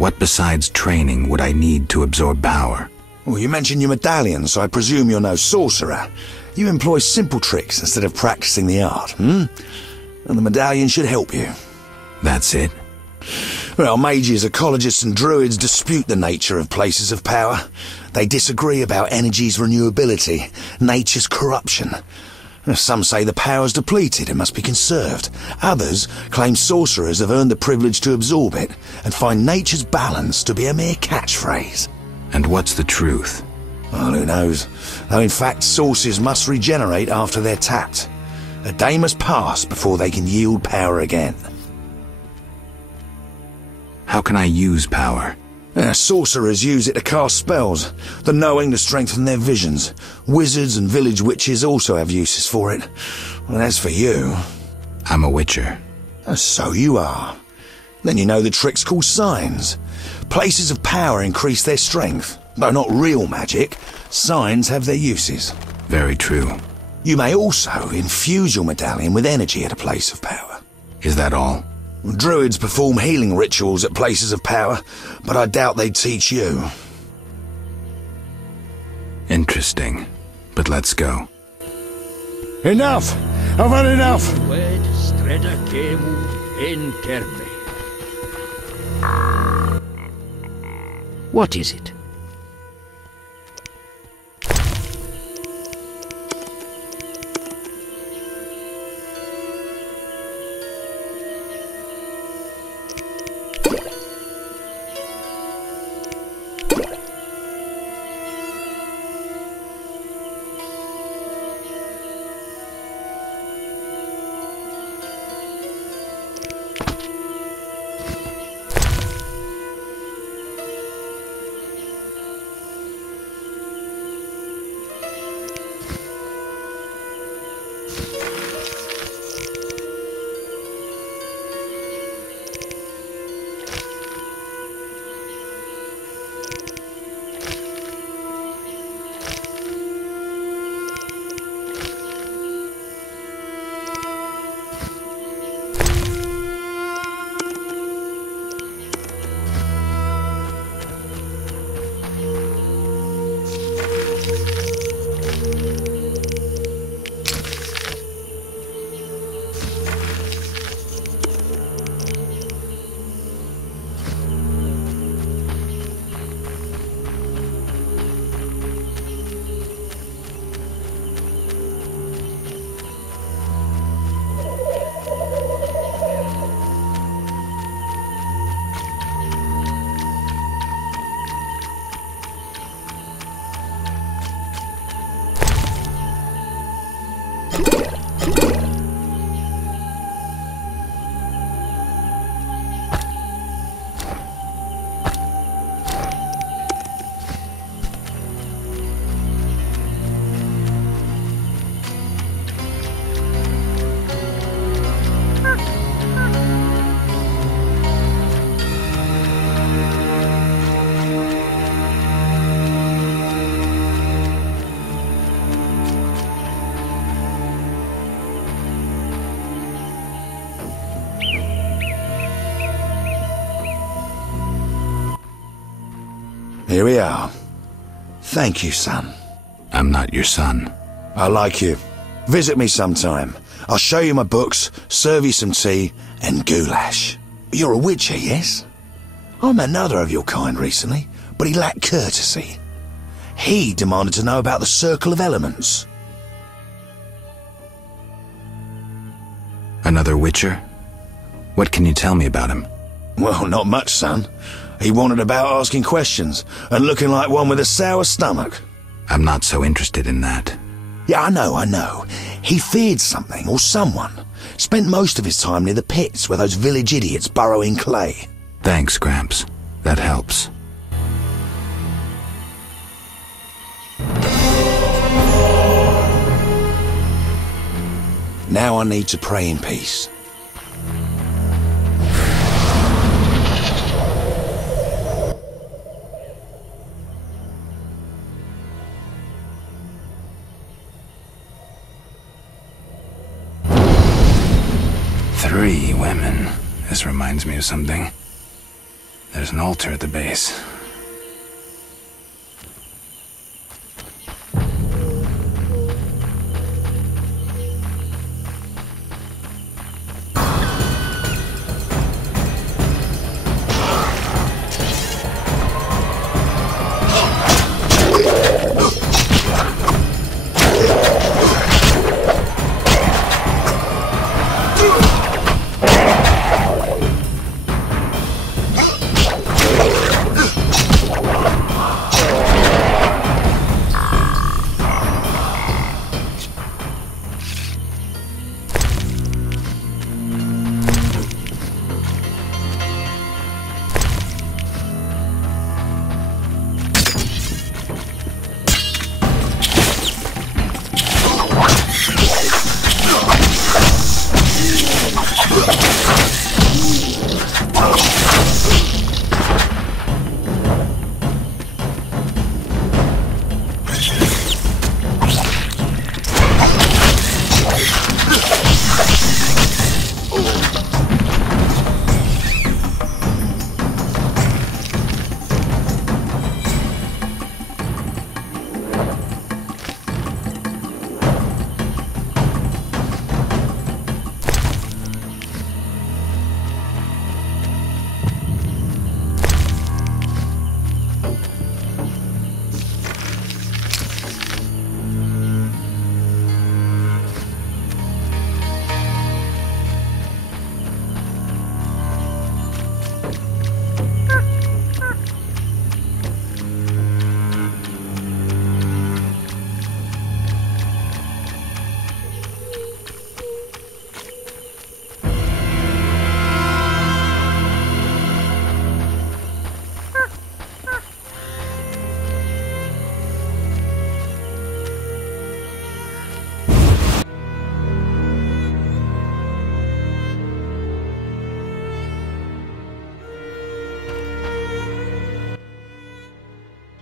What besides training would I need to absorb power? Well, you mentioned your medallion, so I presume you're no sorcerer. You employ simple tricks instead of practicing the art, And the medallion should help you. That's it? Well, mages, ecologists and druids dispute the nature of places of power. They disagree about energy's renewability, nature's corruption. Some say the power's depleted and must be conserved. Others claim sorcerers have earned the privilege to absorb it and find nature's balance to be a mere catchphrase. And what's the truth? Well, who knows? Though in fact, sources must regenerate after they're tapped. A day must pass before they can yield power again. How can I use power? Sorcerers use it to cast spells, the knowing to strengthen their visions. Wizards and village witches also have uses for it. And as for you... I'm a witcher. So you are. Then you know the tricks called signs. Places of power increase their strength. Though not real magic, signs have their uses. Very true. You may also infuse your medallion with energy at a place of power. Is that all? Druids perform healing rituals at places of power, but I doubt they'd teach you. Interesting. But let's go. Enough! I've had enough! What is it? Here we are. Thank you, son. I'm not your son. I like you. Visit me sometime. I'll show you my books, serve you some tea, and goulash. You're a witcher, yes? I met another of your kind recently, but he lacked courtesy. He demanded to know about the Circle of Elements. Another witcher? What can you tell me about him? Well, not much, son. He wandered about asking questions, and looking like one with a sour stomach. I'm not so interested in that. Yeah, I know. He feared something, or someone. Spent most of his time near the pits where those village idiots burrow in clay. Thanks, Gramps. That helps. Now I need to pray in peace. Three women. This reminds me of something. There's an altar at the base.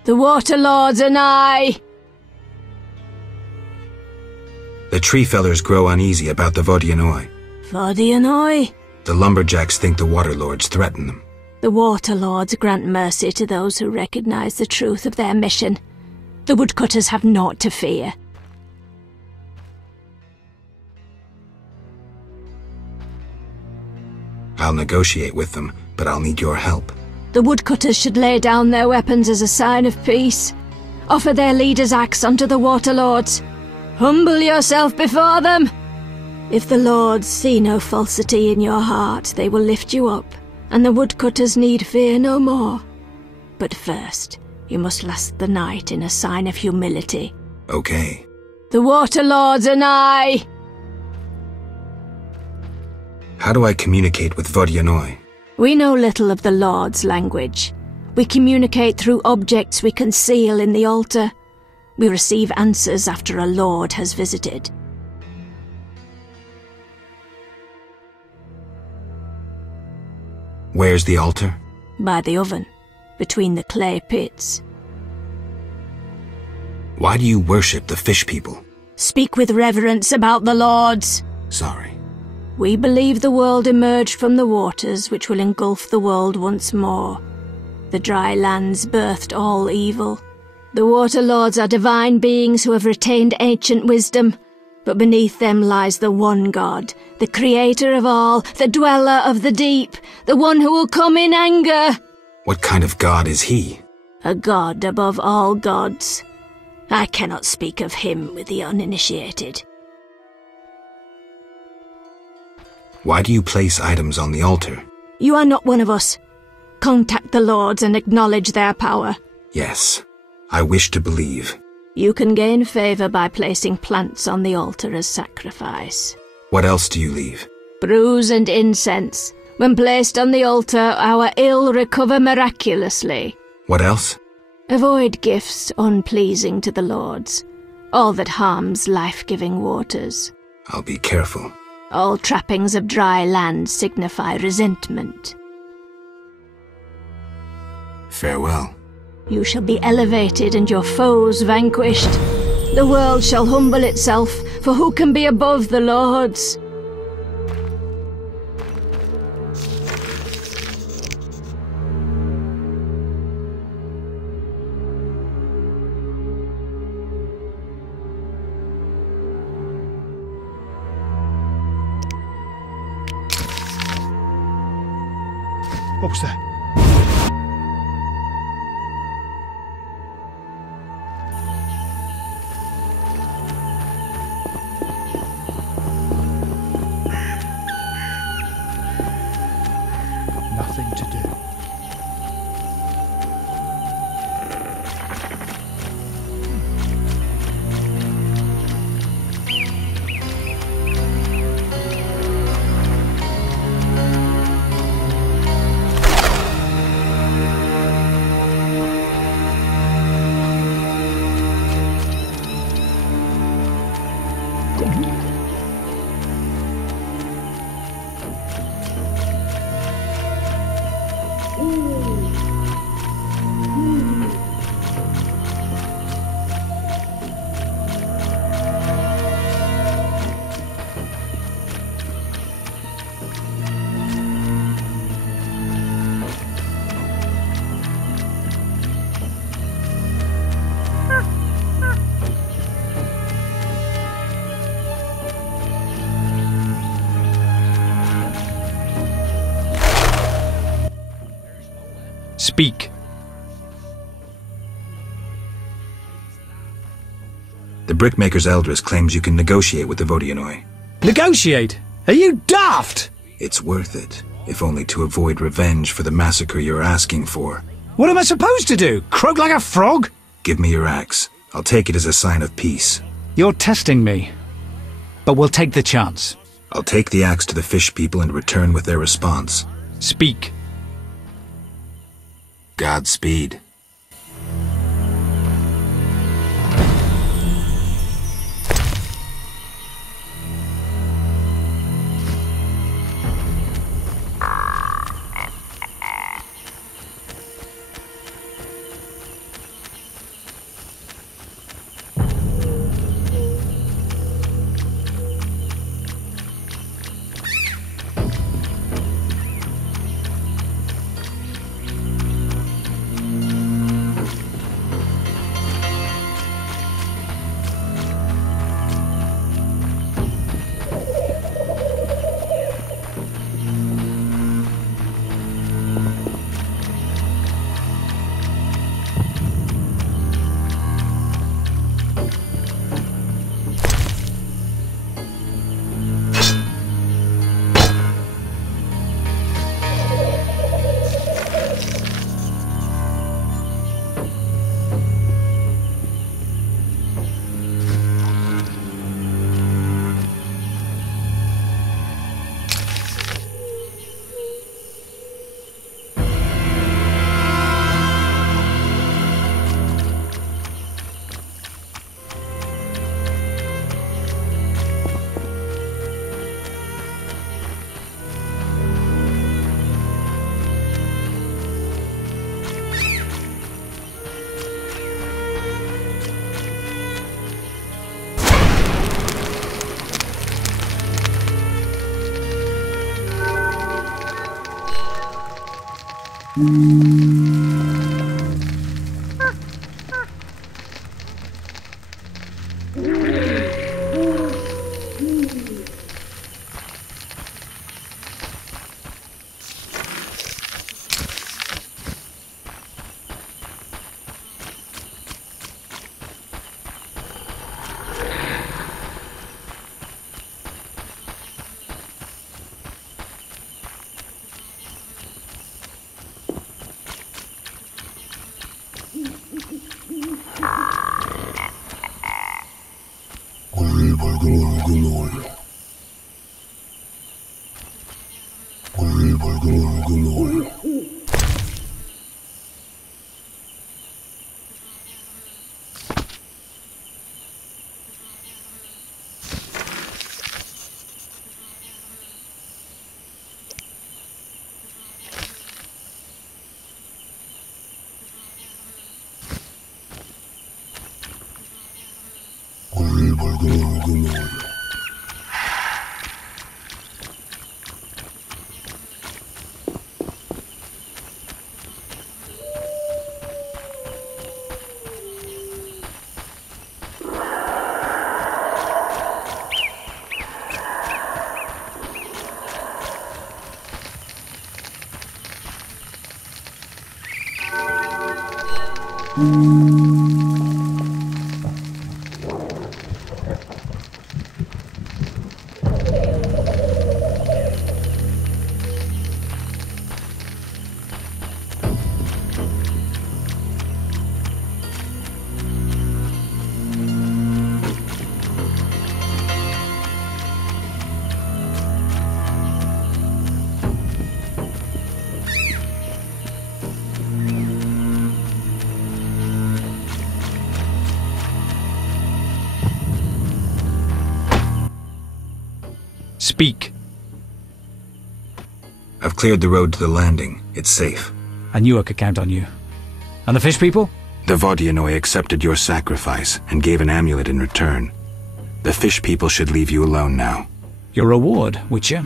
The Water Lords are nigh! The tree fellers grow uneasy about the Vodianoi. Vodianoi? The lumberjacks think the water lords threaten them. The Water Lords grant mercy to those who recognize the truth of their mission. The woodcutters have naught to fear. I'll negotiate with them, but I'll need your help. The woodcutters should lay down their weapons as a sign of peace. Offer their leader's axe unto the Water Lords. Humble yourself before them. If the Lords see no falsity in your heart, they will lift you up, and the woodcutters need fear no more. But first, you must last the night in a sign of humility. Okay. The Water Lords are nigh! How do I communicate with Vodianoi? We know little of the Lord's language. We communicate through objects we conceal in the altar. We receive answers after a Lord has visited. Where's the altar? By the oven, between the clay pits. Why do you worship the fish people? Speak with reverence about the Lords. Sorry. We believe the world emerged from the waters which will engulf the world once more. The dry lands birthed all evil. The Water Lords are divine beings who have retained ancient wisdom, but beneath them lies the one God, the creator of all, the dweller of the deep, the one who will come in anger. What kind of god is he? A god above all gods. I cannot speak of him with the uninitiated. Why do you place items on the altar? You are not one of us. Contact the Lords and acknowledge their power. Yes, I wish to believe. You can gain favor by placing plants on the altar as sacrifice. What else do you leave? Brews and incense. When placed on the altar, our ill recover miraculously. What else? Avoid gifts unpleasing to the Lords. All that harms life-giving waters. I'll be careful. All trappings of dry land signify resentment. Farewell. You shall be elevated and your foes vanquished. The world shall humble itself, for who can be above the Lords? What was that? Nothing to do. Speak. The Brickmaker's Eldris claims you can negotiate with the Vodyanoi. Negotiate? Are you daft? It's worth it, if only to avoid revenge for the massacre you're asking for. What am I supposed to do? Croak like a frog? Give me your axe. I'll take it as a sign of peace. You're testing me. But we'll take the chance. I'll take the axe to the fish people and return with their response. Speak. Godspeed. Speak. I've cleared the road to the landing. It's safe. I knew I could count on you. And the fish people? The Vodianoi accepted your sacrifice and gave an amulet in return. The fish people should leave you alone now. Your reward, Witcher.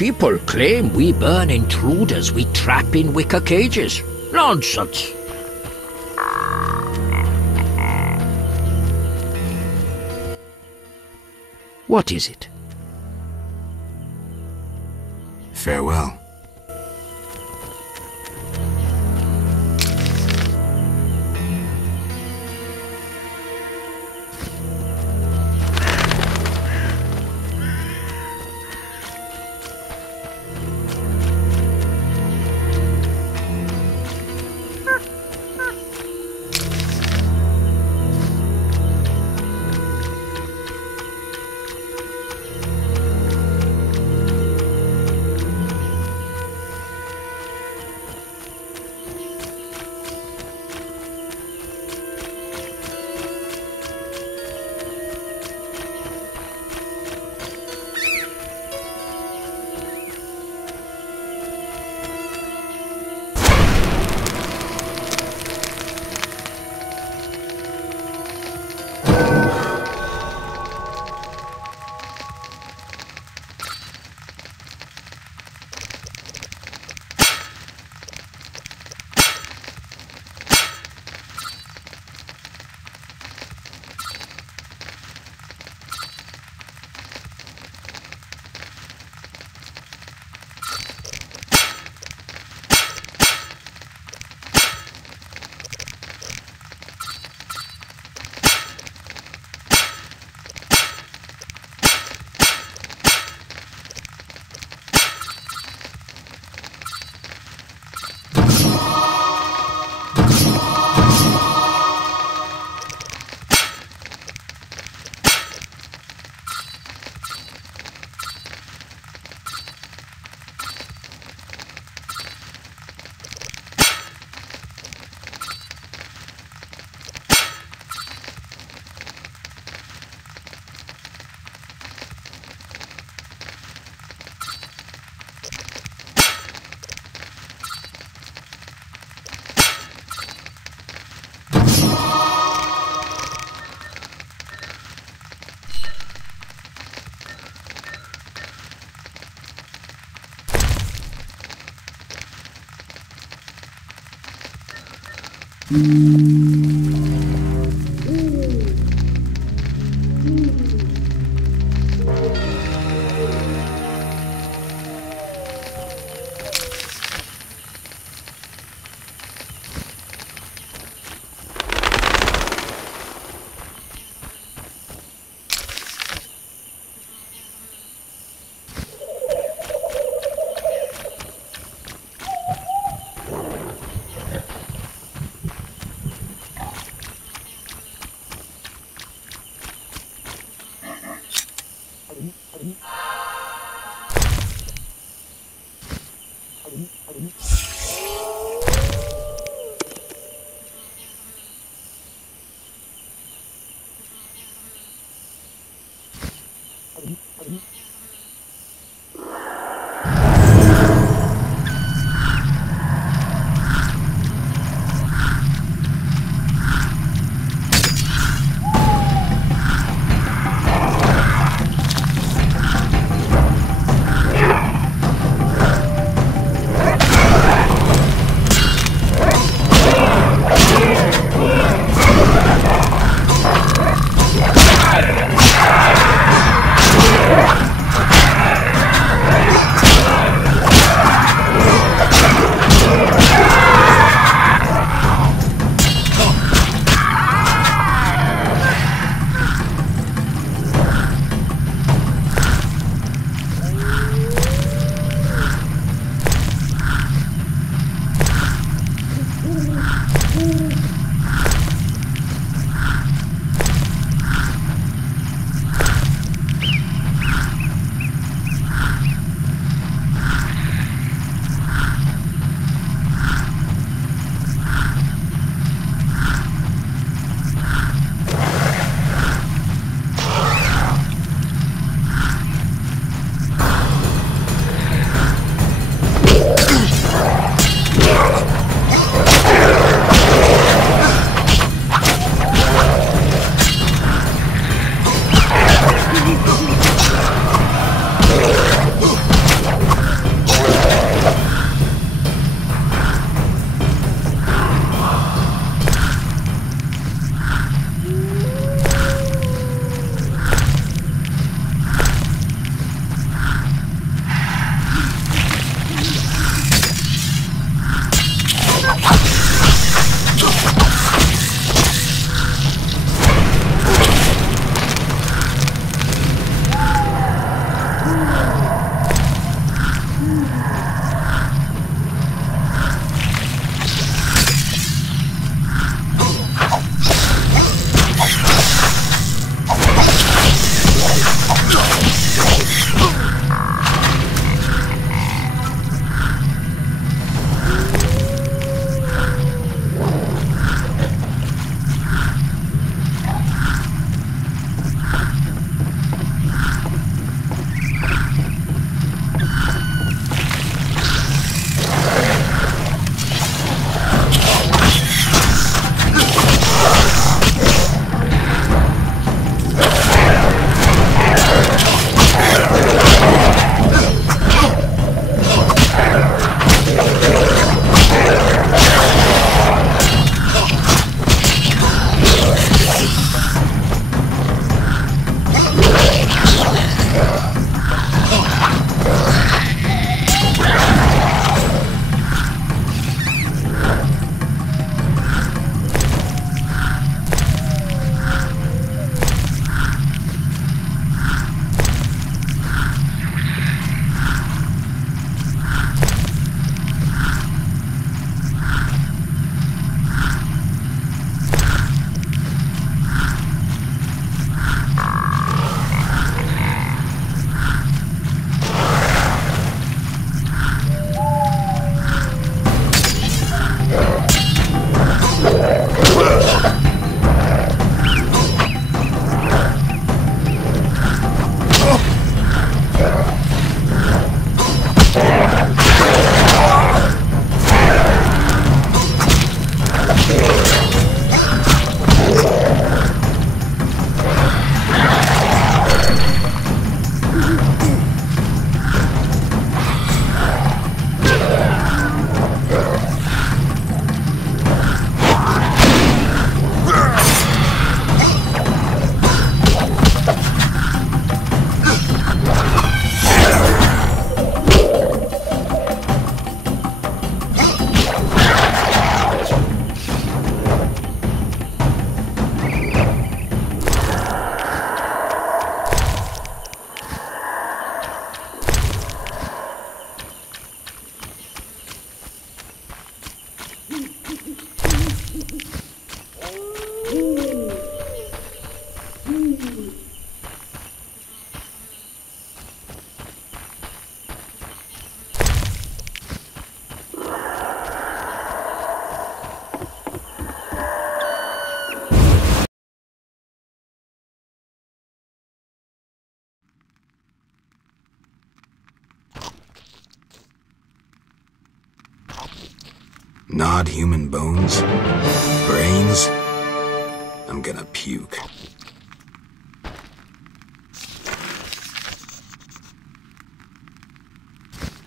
People claim we burn intruders we trap in wicker cages. Nonsense. What is it? Farewell. Gnawed human bones? Brains? I'm gonna puke.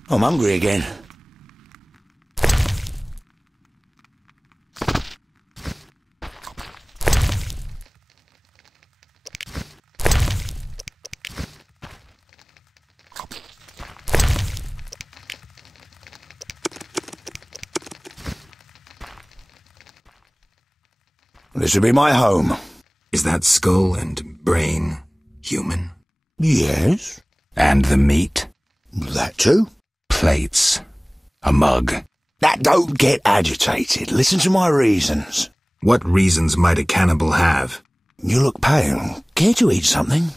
I'm hungry again. This will be my home. Is that skull and brain human? Yes. And the meat? That too. Plates. A mug. Now, don't get agitated. Listen to my reasons. What reasons might a cannibal have? You look pale. Care to eat something?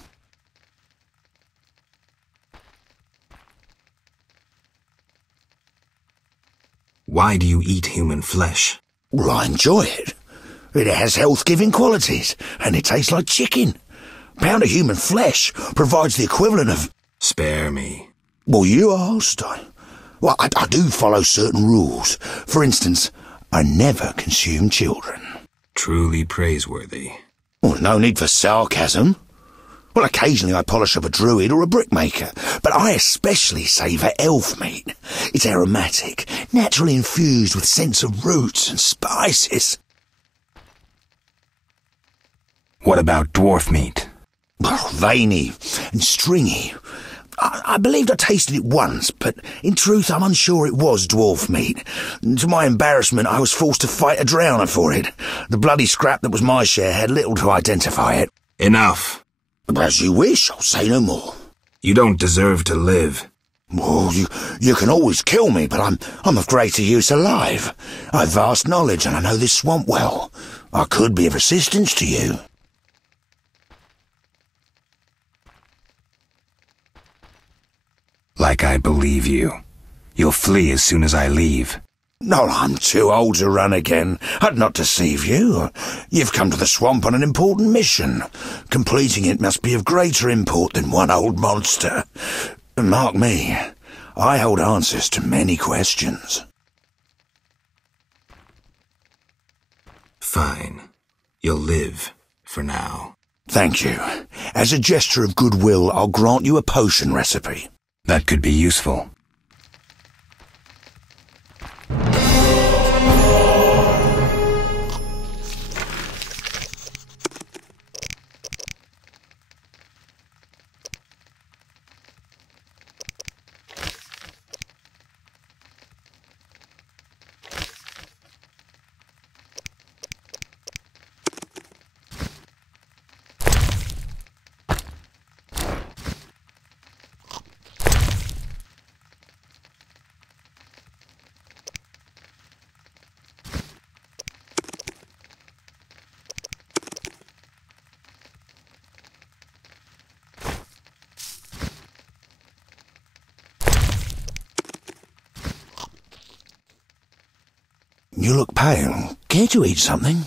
Why do you eat human flesh? Well, I enjoy it. It has health-giving qualities, and it tastes like chicken. A pound of human flesh provides the equivalent of... Spare me. Well, you asked. I do follow certain rules. For instance, I never consume children. Truly praiseworthy. Well, no need for sarcasm. Well, occasionally I polish up a druid or a brickmaker, but I especially savour elf meat. It's aromatic, naturally infused with scents of roots and spices. What about dwarf meat? Well, veiny and stringy. I believed I tasted it once, but in truth I'm unsure it was dwarf meat. To my embarrassment, I was forced to fight a drowner for it. The bloody scrap that was my share had little to identify it. Enough. As you wish, I'll say no more. You don't deserve to live. Well, you can always kill me, but I'm of greater use alive. I've vast knowledge and I know this swamp well. I could be of assistance to you. Like I believe you. You'll flee as soon as I leave. No, I'm too old to run again. I'd not deceive you. You've come to the swamp on an important mission. Completing it must be of greater import than one old monster. Mark me, I hold answers to many questions. Fine. You'll live, for now. Thank you. As a gesture of goodwill, I'll grant you a potion recipe. That could be useful. You look pale. Care to eat something?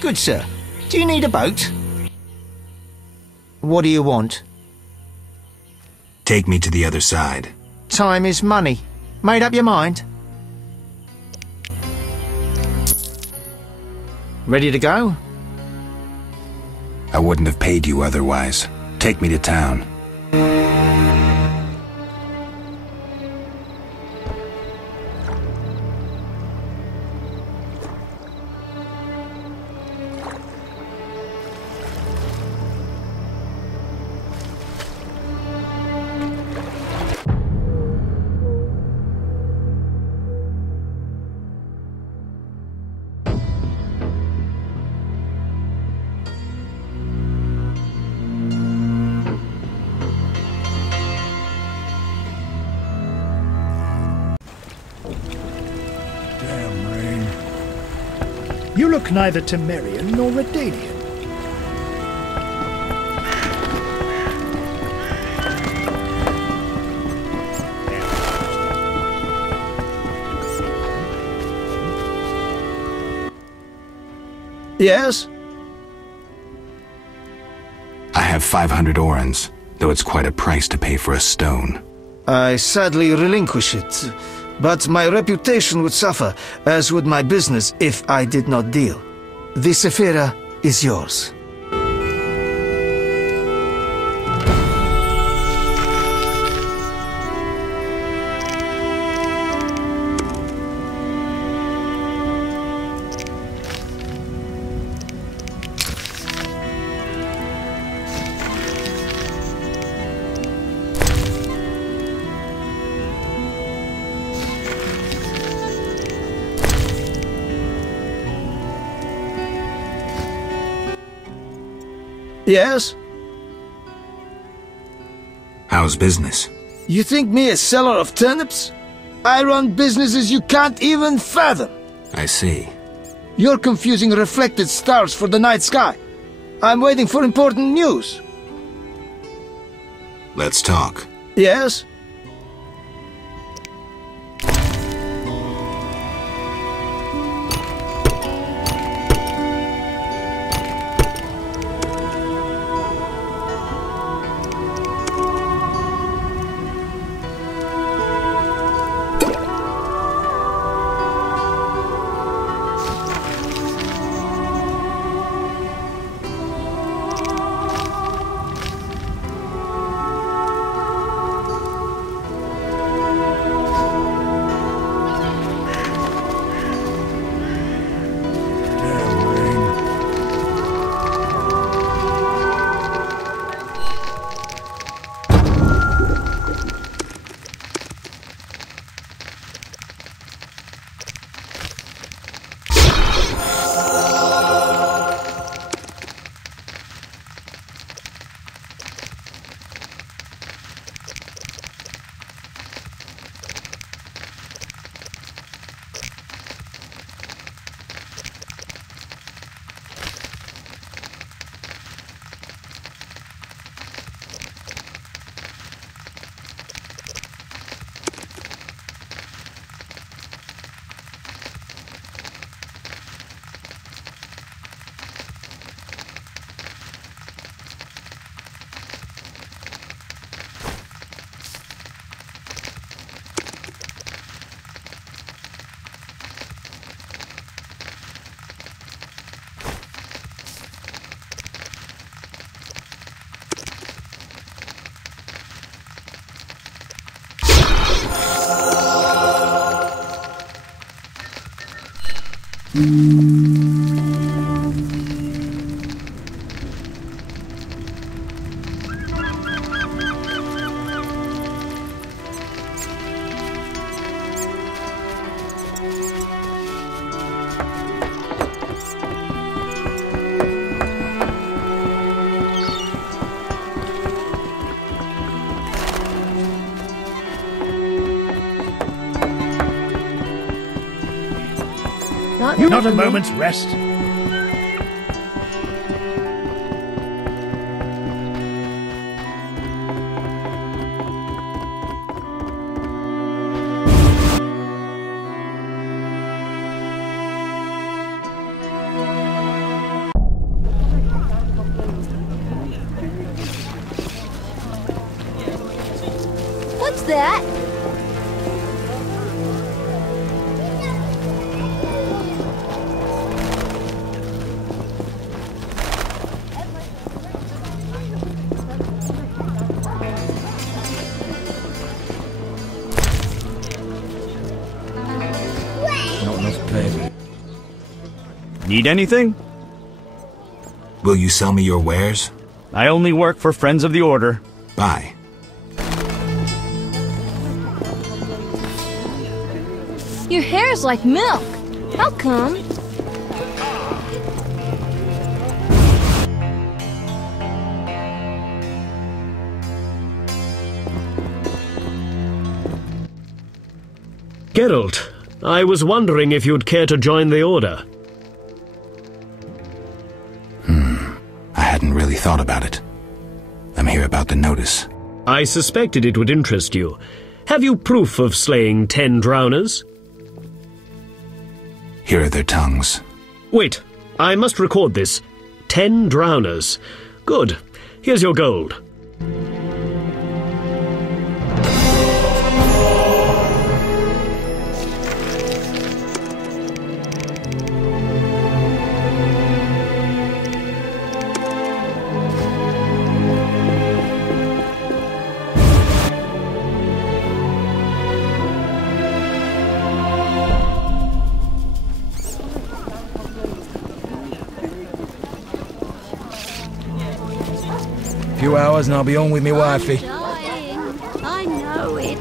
Good, sir. Do you need a boat? What do you want? Take me to the other side. Time is money. Made up your mind? Ready to go? I wouldn't have paid you otherwise. Take me to town. You look neither Temerian nor Redanian. Yes? I have 500 orans, though it's quite a price to pay for a stone. I sadly relinquish it, but my reputation would suffer, as would my business if I did not deal. The Sephira is yours. Yes? How's business? You think me a seller of turnips? I run businesses you can't even fathom. I see. You're confusing reflected stars for the night sky. I'm waiting for important news. Let's talk. Yes? Not a moment's rest. What's that? Need anything? Will you sell me your wares? I only work for Friends of the Order. Buy. Your hair's like milk. How come? Geralt, I was wondering if you'd care to join the Order. I hadn't really thought about it. I'm here about the notice. I suspected it would interest you. Have you proof of slaying 10 drowners? Here are their tongues. Wait, I must record this. 10 drowners. Good. Here's your gold. Few hours and I'll be home with me wifey. I know it.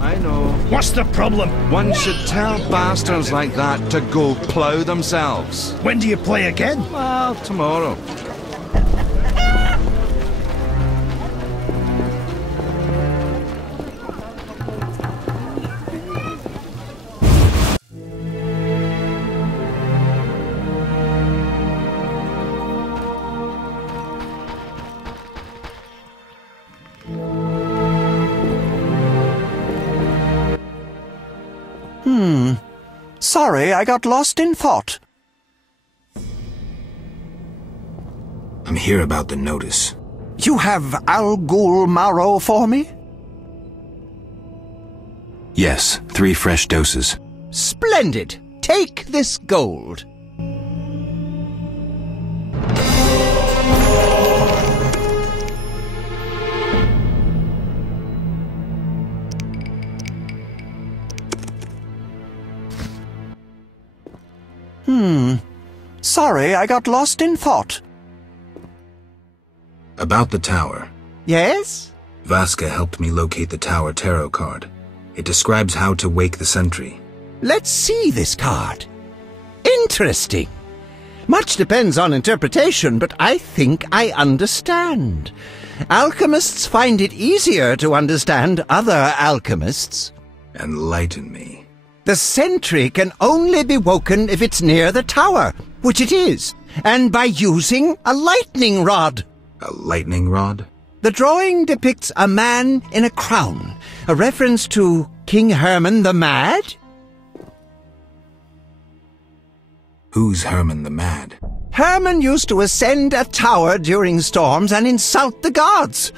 I know. What's the problem? One should tell bastards like that to go plough themselves. When do you play again? Well, tomorrow. Sorry, I got lost in thought. I'm here about the notice. You have Al Ghul marrow for me? Yes, 3 fresh doses. Splendid. Take this gold. Sorry, I got lost in thought. About the tower. Yes? Vasca helped me locate the tower tarot card. It describes how to wake the sentry. Let's see this card. Interesting. Much depends on interpretation, but I think I understand. Alchemists find it easier to understand other alchemists. Enlighten me. The sentry can only be woken if it's near the tower, which it is, and by using a lightning rod. A lightning rod? The drawing depicts a man in a crown, a reference to King Herman the Mad? Who's Herman the Mad? Herman used to ascend a tower during storms and insult the gods.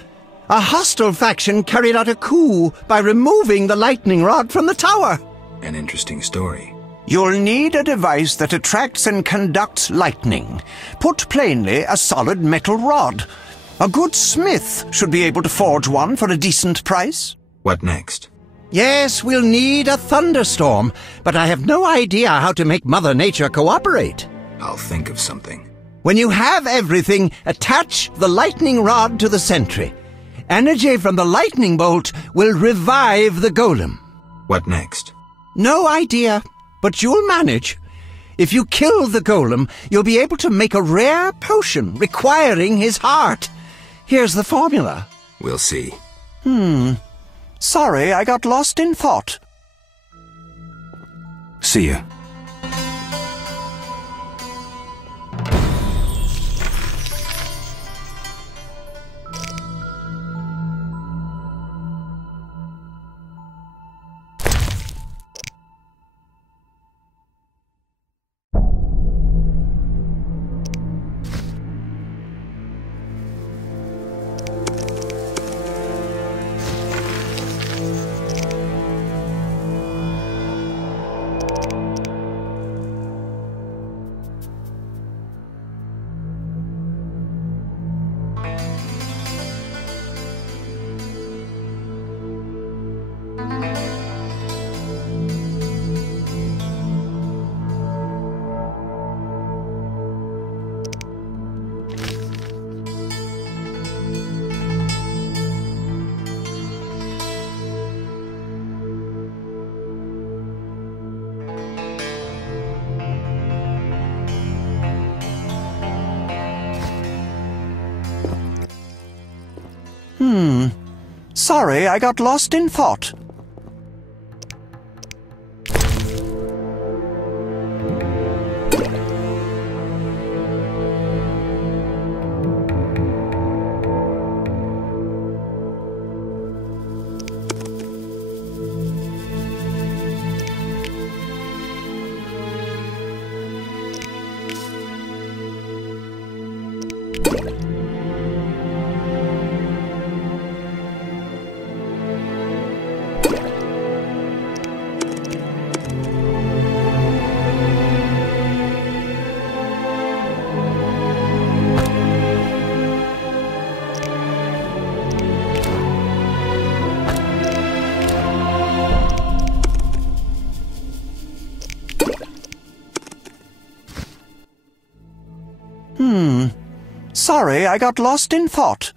A hostile faction carried out a coup by removing the lightning rod from the tower. An interesting story. You'll need a device that attracts and conducts lightning. Put plainly, a solid metal rod. A good smith should be able to forge one for a decent price. What next? Yes, we'll need a thunderstorm, but I have no idea how to make Mother Nature cooperate. I'll think of something. When you have everything, attach the lightning rod to the sentry. Energy from the lightning bolt will revive the golem. What next? No idea, but you'll manage. If you kill the golem, you'll be able to make a rare potion requiring his heart. Here's the formula. We'll see. Sorry, I got lost in thought. See ya. Sorry, I got lost in thought. Sorry, I got lost in thought.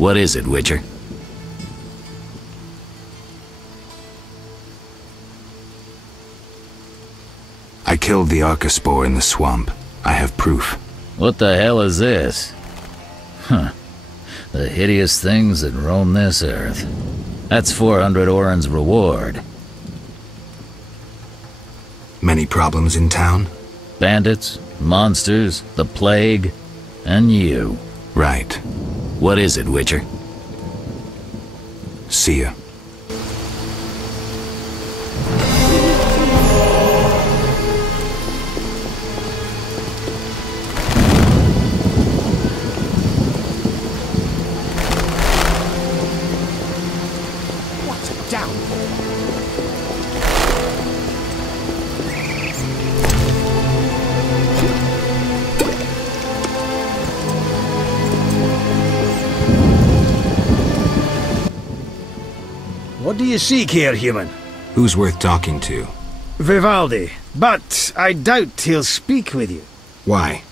What is it, Witcher? I killed the Archospore in the swamp. I have proof. What the hell is this? Huh. The hideous things that roam this earth. That's 400 Oren's reward. Many problems in town? Bandits, monsters, the plague, and you. Right. What is it, Witcher? See ya. What a downpour! What do you seek here, human? Who's worth talking to? Vivaldi, but I doubt he'll speak with you. Why?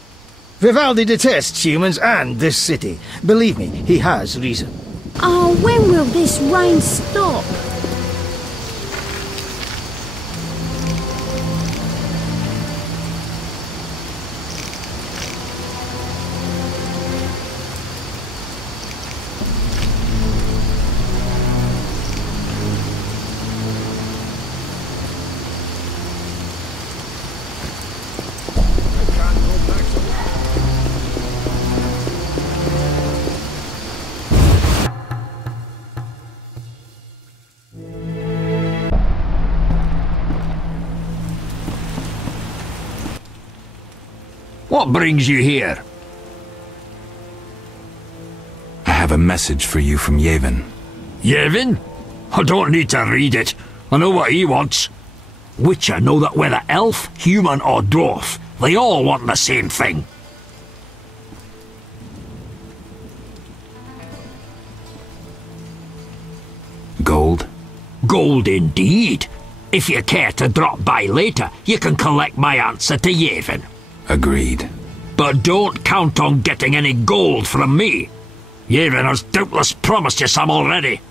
Vivaldi detests humans and this city. Believe me, he has reason. Oh, when will this rain stop? What brings you here? I have a message for you from Yevon. Yevon? I don't need to read it. I know what he wants. Witcher know that whether elf, human or dwarf, they all want the same thing. Gold? Gold indeed. If you care to drop by later, you can collect my answer to Yevon. Agreed. But don't count on getting any gold from me. Yevon has doubtless promised you some already.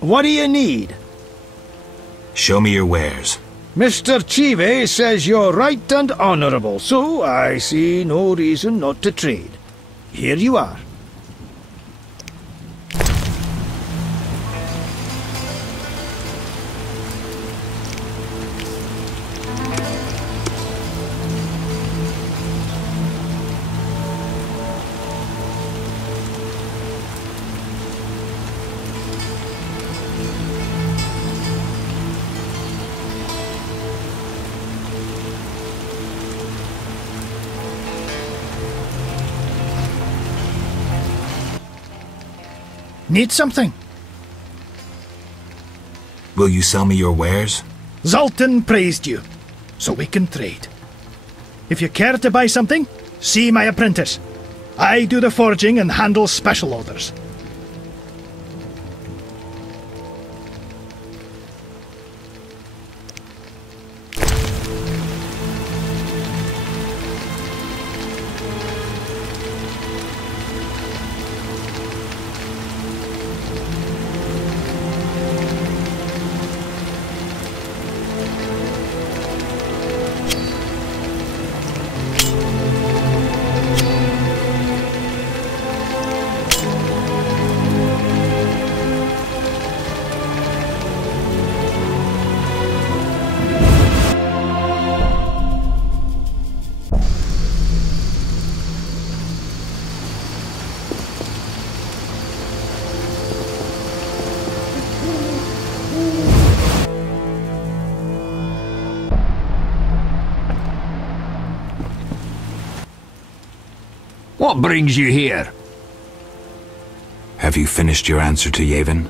What do you need? Show me your wares. Mr. Chive says you're right and honorable, so I see no reason not to trade. Here you are. Need something? Will you sell me your wares? Zoltan praised you, so we can trade. If you care to buy something, see my apprentice. I do the forging and handle special orders. What brings you here? Have you finished your answer to Yavin?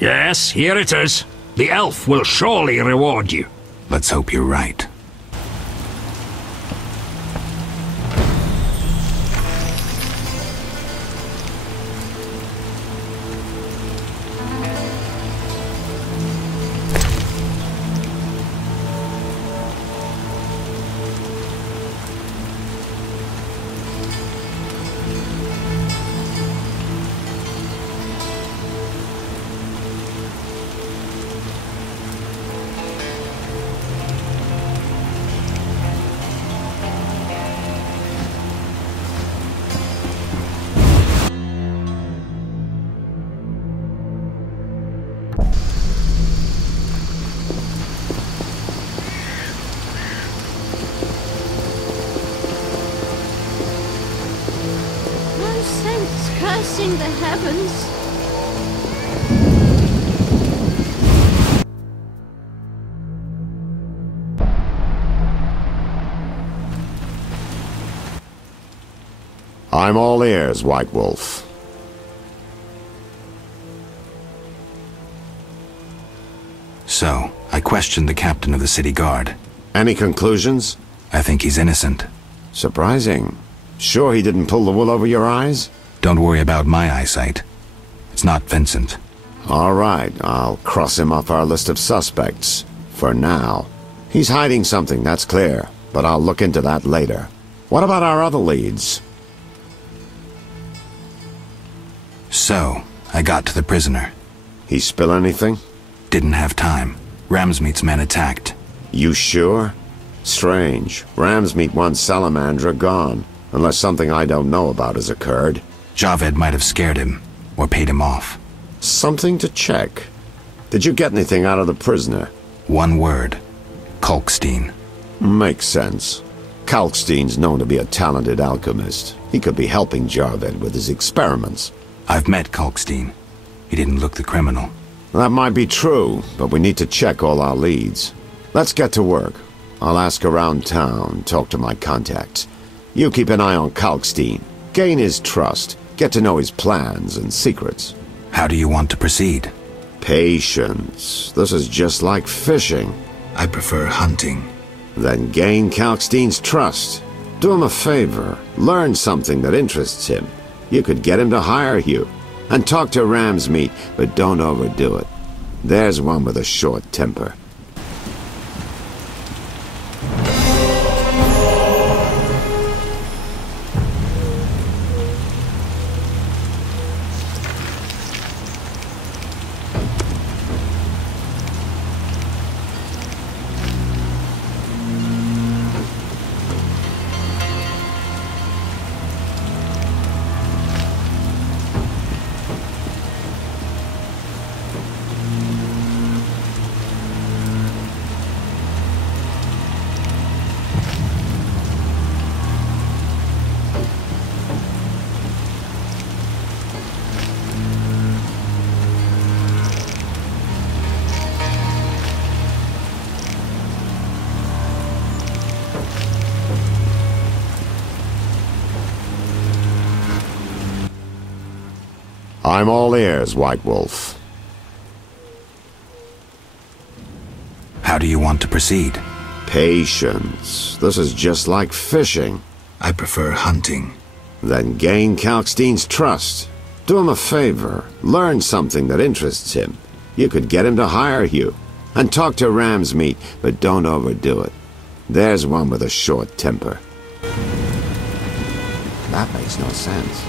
Yes, here it is. The elf will surely reward you. Let's hope you're right. Cursing the heavens. I'm all ears, White Wolf. So, I questioned the captain of the city guard. Any conclusions? I think he's innocent. Surprising. Sure he didn't pull the wool over your eyes? Don't worry about my eyesight. It's not Vincent. All right, I'll cross him off our list of suspects. For now. He's hiding something, that's clear. But I'll look into that later. What about our other leads? So, I got to the prisoner. He spill anything? Didn't have time. Ramsmeat's men attacked. You sure? Strange. Ramsmeat wants Salamandra gone. Unless something I don't know about has occurred. Javed might have scared him, or paid him off. Something to check. Did you get anything out of the prisoner? One word. Kalkstein. Makes sense. Kalkstein's known to be a talented alchemist. He could be helping Javed with his experiments. I've met Kalkstein. He didn't look the criminal. That might be true, but we need to check all our leads. Let's get to work. I'll ask around town, talk to my contacts. You keep an eye on Kalkstein. Gain his trust. Get to know his plans and secrets. How do you want to proceed? Patience. This is just like fishing. I prefer hunting. Then gain Kalkstein's trust. Do him a favor. Learn something that interests him. You could get him to hire you. And talk to Ramsmeat, but don't overdo it. There's one with a short temper. I'm all ears, White Wolf. How do you want to proceed? Patience. This is just like fishing. I prefer hunting. Then gain Kalkstein's trust. Do him a favor. Learn something that interests him. You could get him to hire you. And talk to Ram's meat, but don't overdo it. There's one with a short temper. That makes no sense.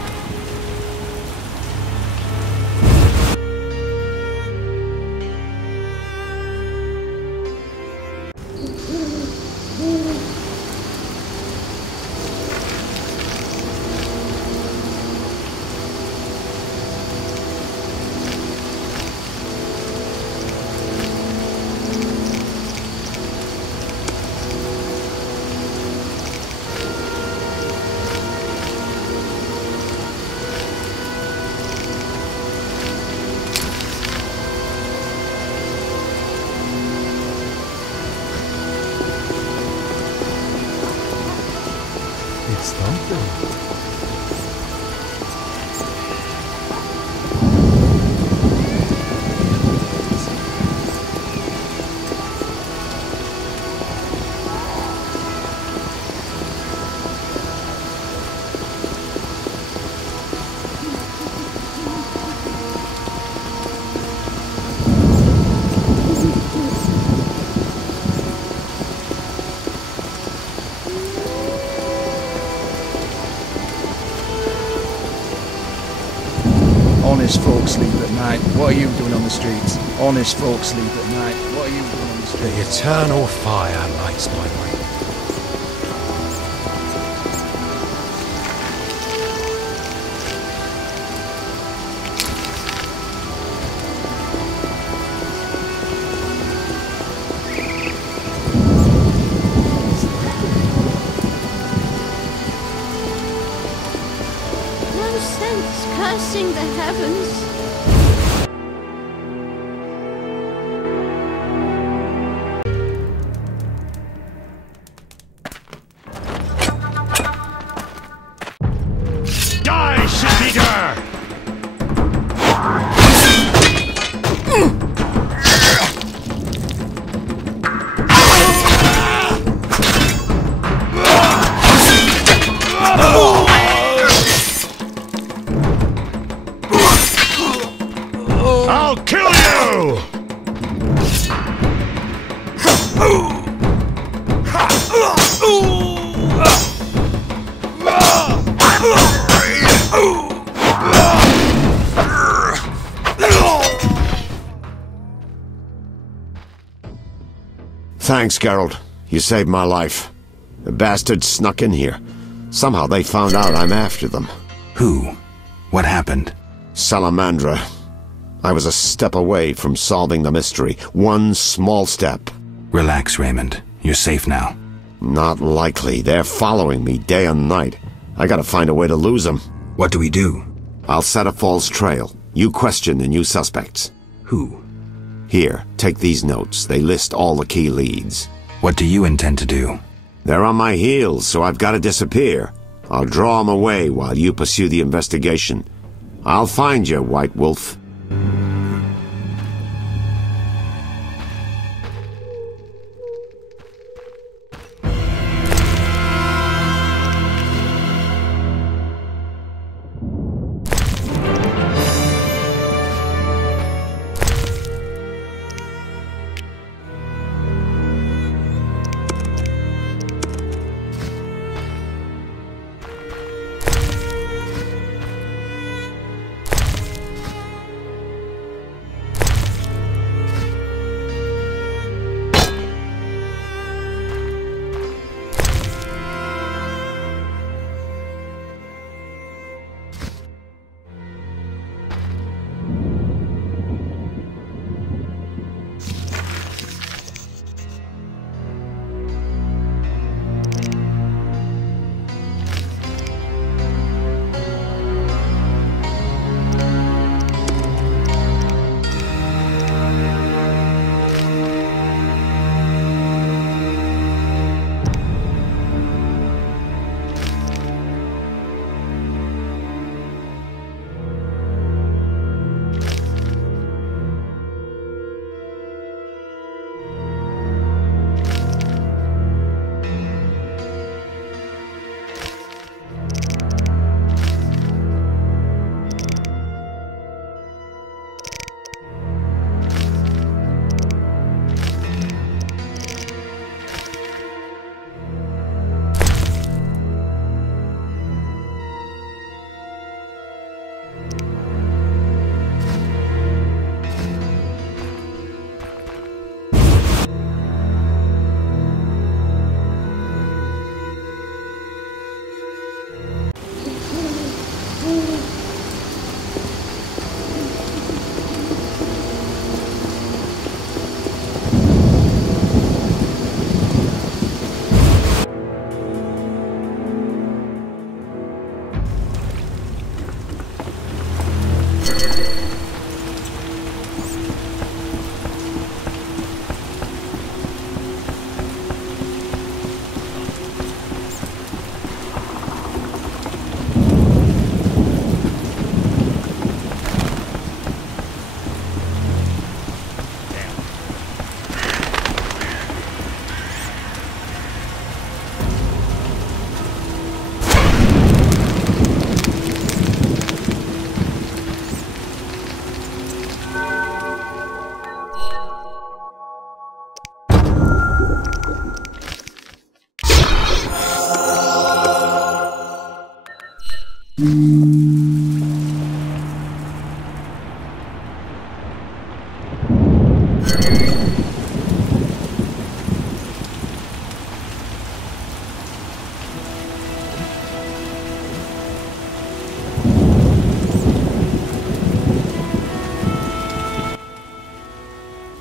Honest folk sleep at night. What are you doing on the streets? Honest folk sleep at night. What are you doing on the streets? The eternal fire lights my way. Cursing the heavens. Die, shit-eater! I'll kill you! Thanks, Geralt. You saved my life. The bastards snuck in here. Somehow they found out I'm after them. Who? What happened? Salamandra. I was a step away from solving the mystery. One small step. Relax, Raymond. You're safe now. Not likely. They're following me day and night. I gotta find a way to lose them. What do we do? I'll set a false trail. You question the new suspects. Who? Here, take these notes. They list all the key leads. What do you intend to do? They're on my heels, so I've gotta disappear. I'll draw them away while you pursue the investigation. I'll find you, White Wolf.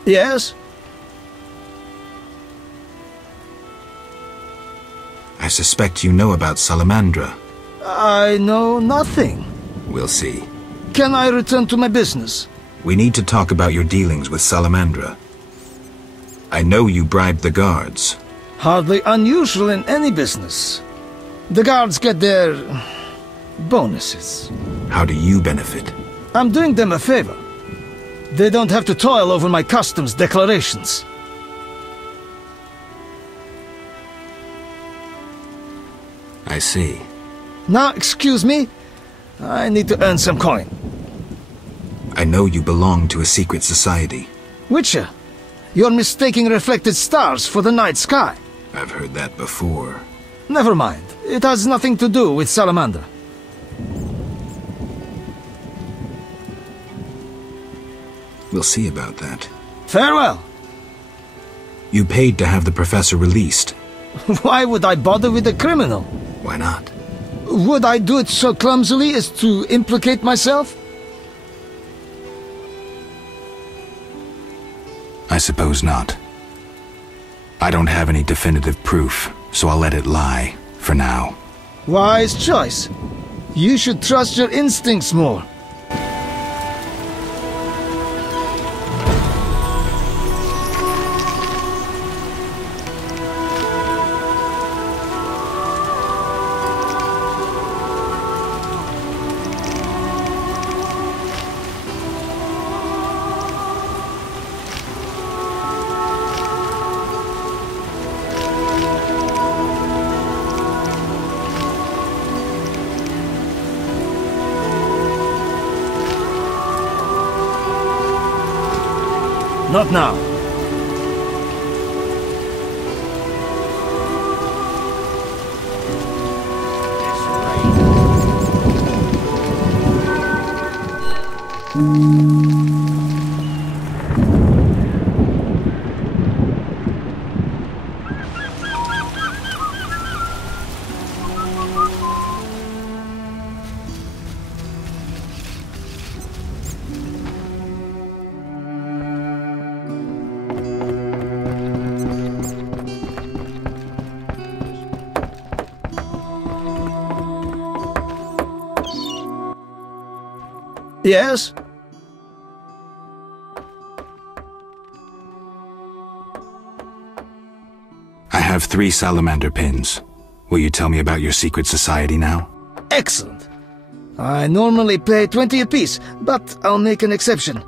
Yes? I suspect you know about Salamandra. I know nothing. We'll see. Can I return to my business? We need to talk about your dealings with Salamandra. I know you bribed the guards. Hardly unusual in any business. The guards get their bonuses. How do you benefit? I'm doing them a favor. They don't have to toil over my customs declarations. I see. Now, excuse me. I need to earn some coin. I know you belong to a secret society. Witcher, you're mistaking reflected stars for the night sky. I've heard that before. Never mind. It has nothing to do with Salamander. We'll see about that. Farewell. You paid to have the professor released. Why would I bother with a criminal? Why not? Would I do it so clumsily as to implicate myself? I suppose not. I don't have any definitive proof, so I'll let it lie, for now. Wise choice. You should trust your instincts more. Not now. Yes? I have 3 salamander pins. Will you tell me about your secret society now? Excellent. I normally pay 20 apiece, but I'll make an exception.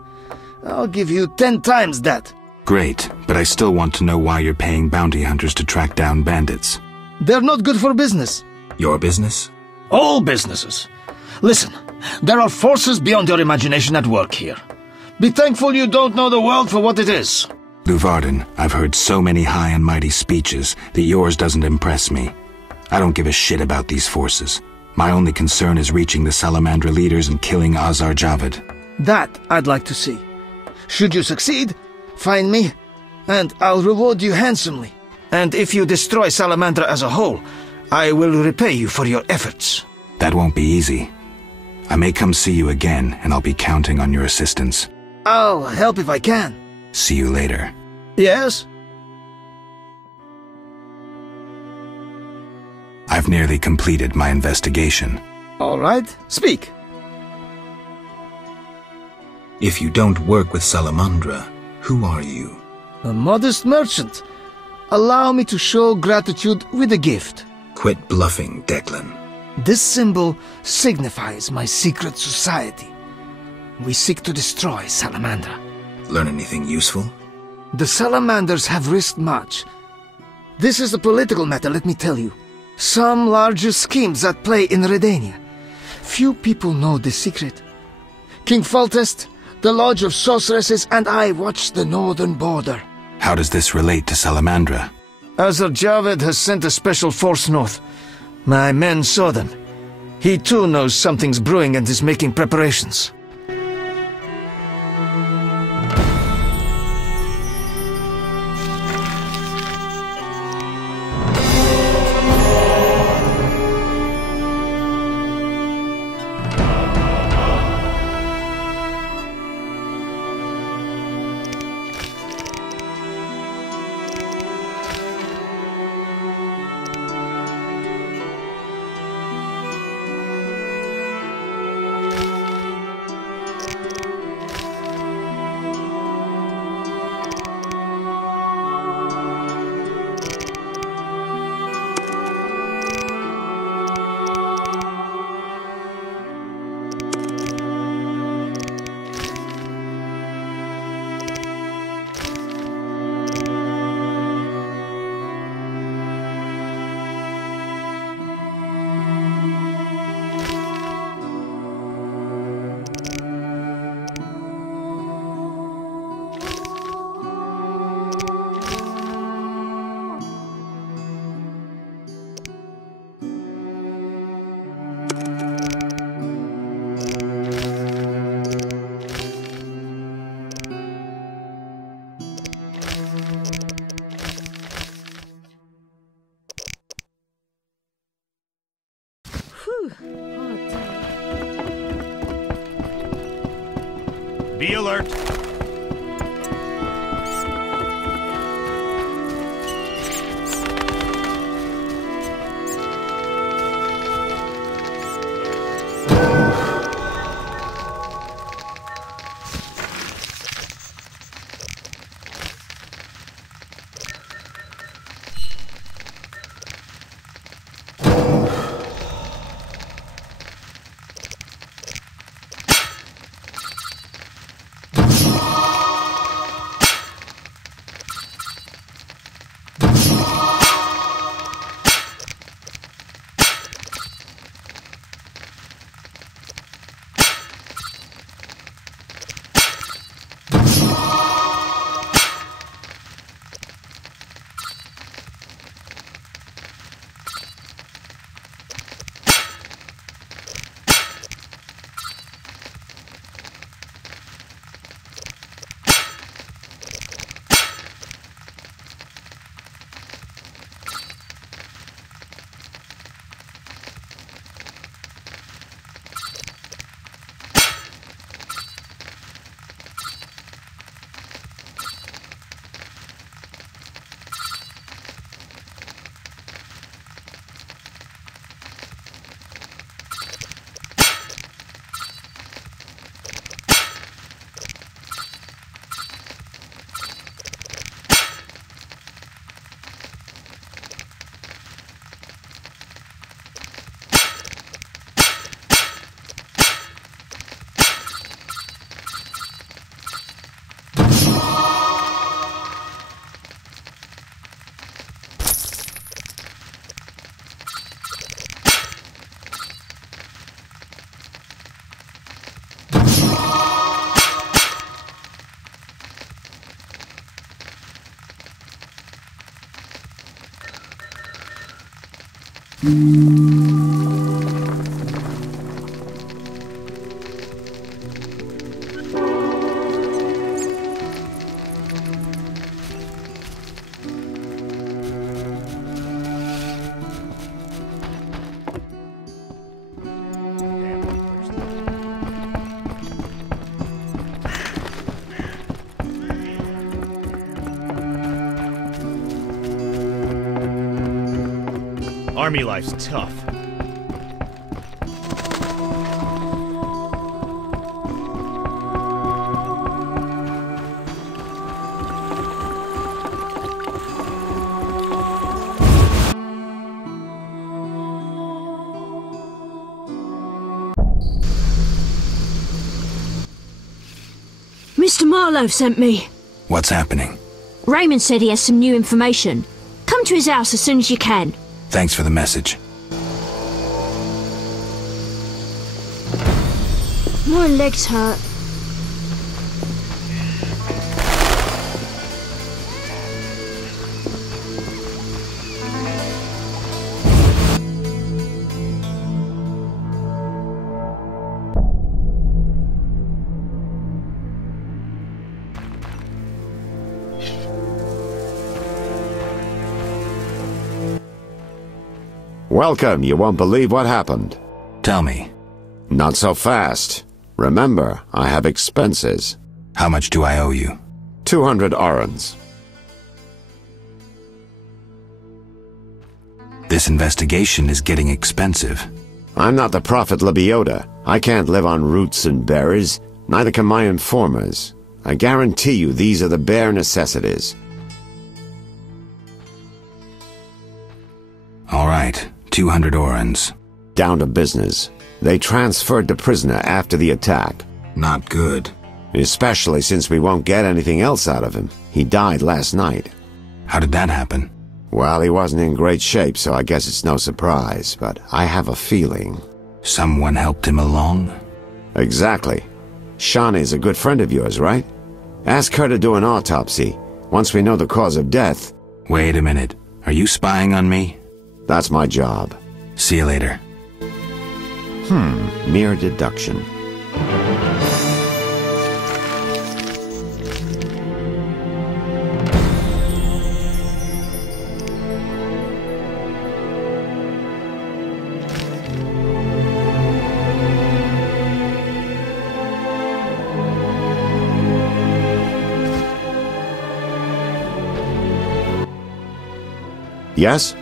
I'll give you 10 times that. Great, but I still want to know why you're paying bounty hunters to track down bandits. They're not good for business. Your business? All businesses. Listen, there are forces beyond your imagination at work here. Be thankful you don't know the world for what it is. Luvarden, I've heard so many high and mighty speeches that yours doesn't impress me. I don't give a shit about these forces. My only concern is reaching the Salamandra leaders and killing Azar Javed. That I'd like to see. Should you succeed, find me, and I'll reward you handsomely. And if you destroy Salamandra as a whole, I will repay you for your efforts. That won't be easy. I may come see you again, and I'll be counting on your assistance. I'll help if I can. See you later. Yes? I've nearly completed my investigation. All right, speak. If you don't work with Salamandra, who are you? A modest merchant. Allow me to show gratitude with a gift. Quit bluffing, Declan. This symbol signifies my secret society. We seek to destroy Salamandra. Learn anything useful? The Salamanders have risked much. This is a political matter, let me tell you. Some larger schemes at play in Redania. Few people know this secret. King Foltest, the Lodge of Sorceresses, and I watch the northern border. How does this relate to Salamandra? Azar Javed has sent a special force north. My men saw them. He too knows something's brewing and is making preparations. Be alert. Army life's tough. Mr. Marlowe sent me. What's happening? Raymond said he has some new information. Come to his house as soon as you can. Thanks for the message. My legs hurt. Welcome. You won't believe what happened. Tell me. Not so fast. Remember, I have expenses. How much do I owe you? 200 orens. This investigation is getting expensive. I'm not the Prophet Lebiota. I can't live on roots and berries. Neither can my informers. I guarantee you these are the bare necessities. All right. 200 orens. Down to business. They transferred the prisoner after the attack. Not good. Especially since we won't get anything else out of him. He died last night. How did that happen? Well, he wasn't in great shape, so I guess it's no surprise, but I have a feeling. Someone helped him along? Exactly. Shani's a good friend of yours, right? Ask her to do an autopsy, once we know the cause of death. Wait a minute. Are you spying on me? That's my job. See you later. Mere deduction. Yes?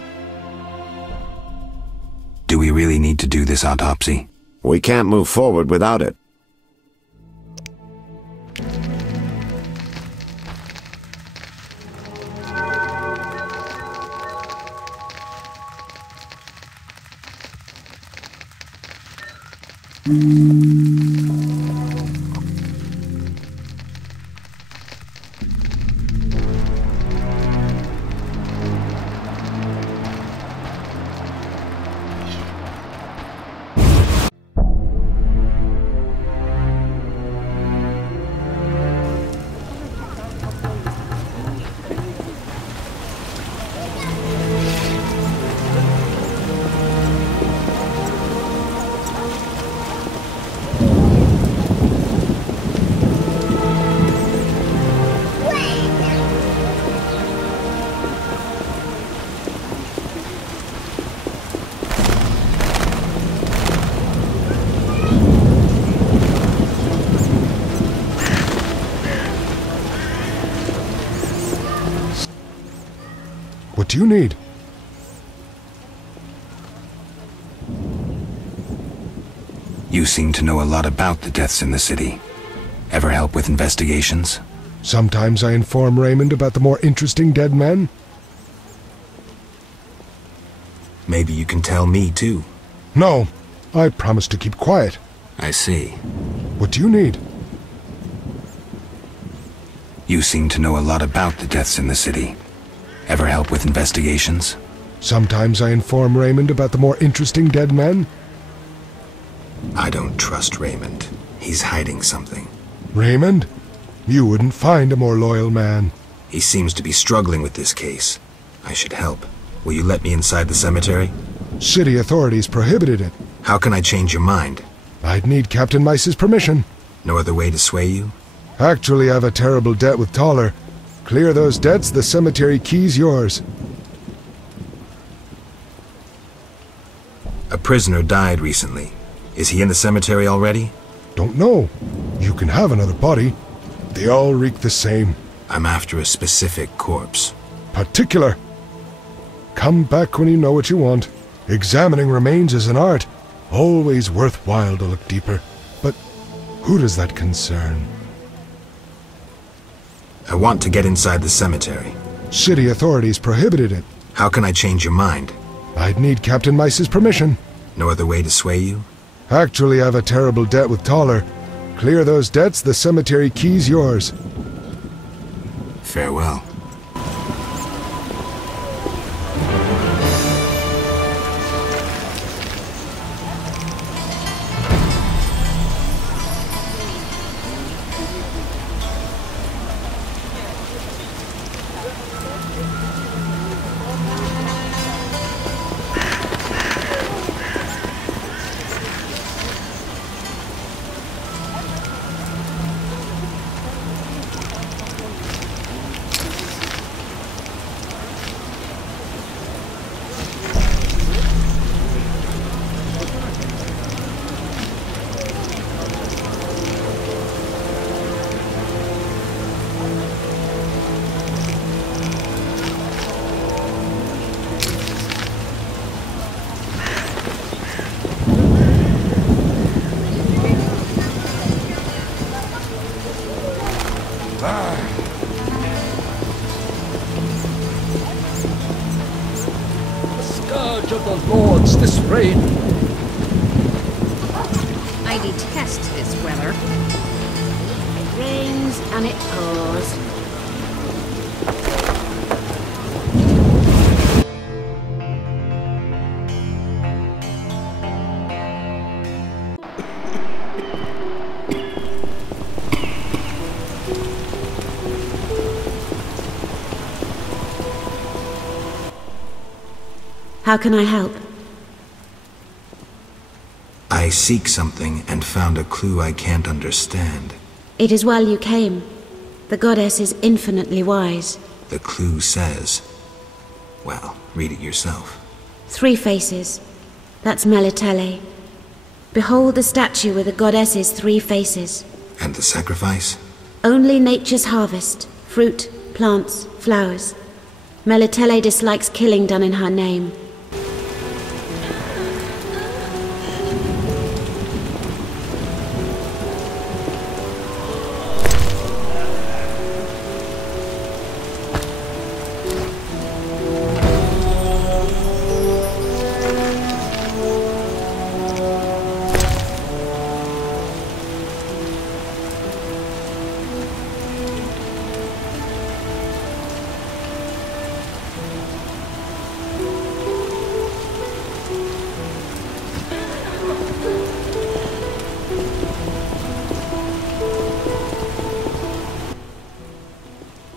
Do we really need to do this autopsy? We can't move forward without it. What do you need? You seem to know a lot about the deaths in the city. Ever help with investigations? Sometimes I inform Raymond about the more interesting dead men. Maybe you can tell me too. No, I promise to keep quiet. I see. What do you need? You seem to know a lot about the deaths in the city. Ever help with investigations? Sometimes I inform Raymond about the more interesting dead men. I don't trust Raymond. He's hiding something. Raymond? You wouldn't find a more loyal man. He seems to be struggling with this case. I should help. Will you let me inside the cemetery? City authorities prohibited it. How can I change your mind? I'd need Captain Mice's permission. No other way to sway you? Actually, I've a terrible debt with Toller. Clear those debts, the cemetery key's yours. A prisoner died recently. Is he in the cemetery already? Don't know. You can have another body. They all reek the same. I'm after a specific corpse. Particular. Come back when you know what you want. Examining remains is an art. Always worthwhile to look deeper. But who does that concern? I want to get inside the cemetery. City authorities prohibited it. How can I change your mind? I'd need Captain Mice's permission. No other way to sway you? Actually, I've a terrible debt with Toller. Clear those debts, the cemetery key's yours. Farewell. Of the Lords this rain. I detest this weather. It rains and it pours. How can I help? I seek something and found a clue I can't understand. It is well you came. The goddess is infinitely wise. The clue says... Well, read it yourself. 3 faces. That's Melitele. Behold the statue with the goddess's 3 faces. And the sacrifice? Only nature's harvest. Fruit, plants, flowers. Melitele dislikes killing done in her name.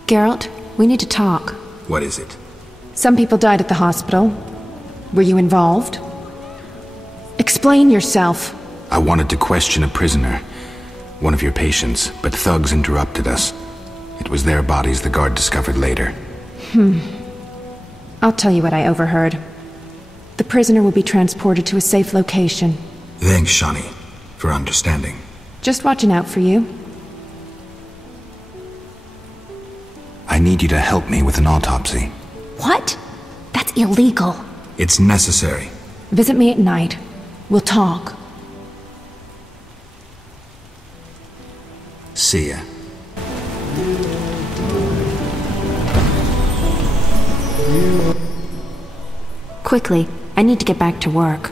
Geralt, we need to talk. What is it? Some people died at the hospital. Were you involved? Explain yourself. I wanted to question a prisoner, one of your patients, but thugs interrupted us. It was their bodies the guard discovered later. I'll tell you what I overheard. The prisoner will be transported to a safe location. Thanks, Shani, for understanding. Just watching out for you. I need you to help me with an autopsy. What? That's illegal. It's necessary. Visit me at night. We'll talk. See ya. Quickly, I need to get back to work.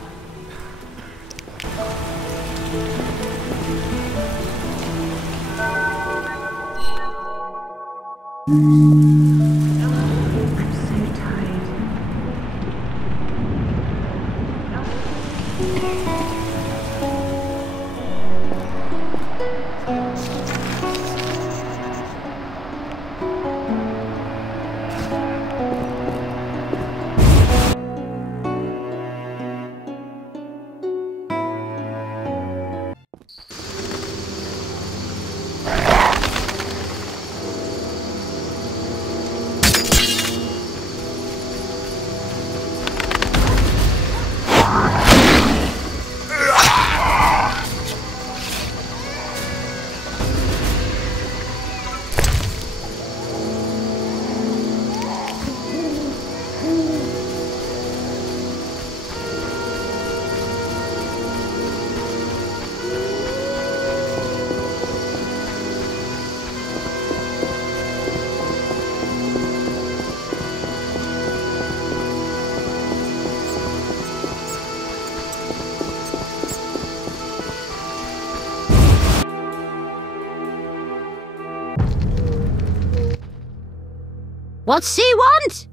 What's he want?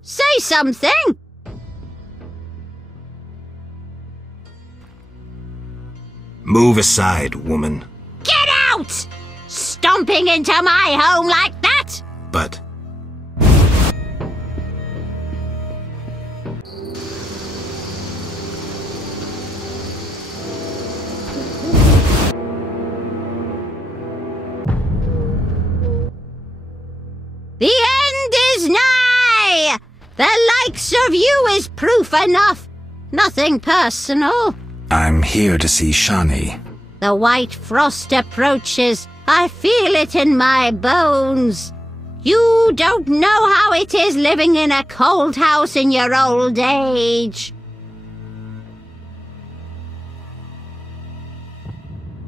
Say something! Move aside, woman. Get out! Stomping into my home like that? But... The end is nigh! The likes of you is proof enough. Nothing personal. I'm here to see Shani. The white frost approaches. I feel it in my bones. You don't know how it is living in a cold house in your old age.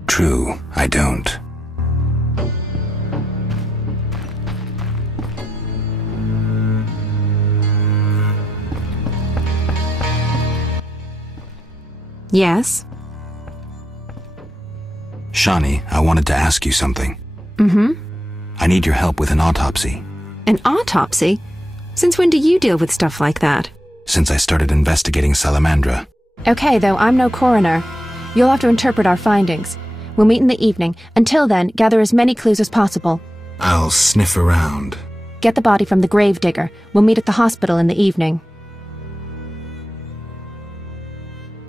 True, I don't. Yes? Shani, I wanted to ask you something. I need your help with an autopsy. An autopsy? Since when do you deal with stuff like that? Since I started investigating Salamandra. Okay, though I'm no coroner. You'll have to interpret our findings. We'll meet in the evening. Until then, gather as many clues as possible. I'll sniff around. Get the body from the gravedigger. We'll meet at the hospital in the evening.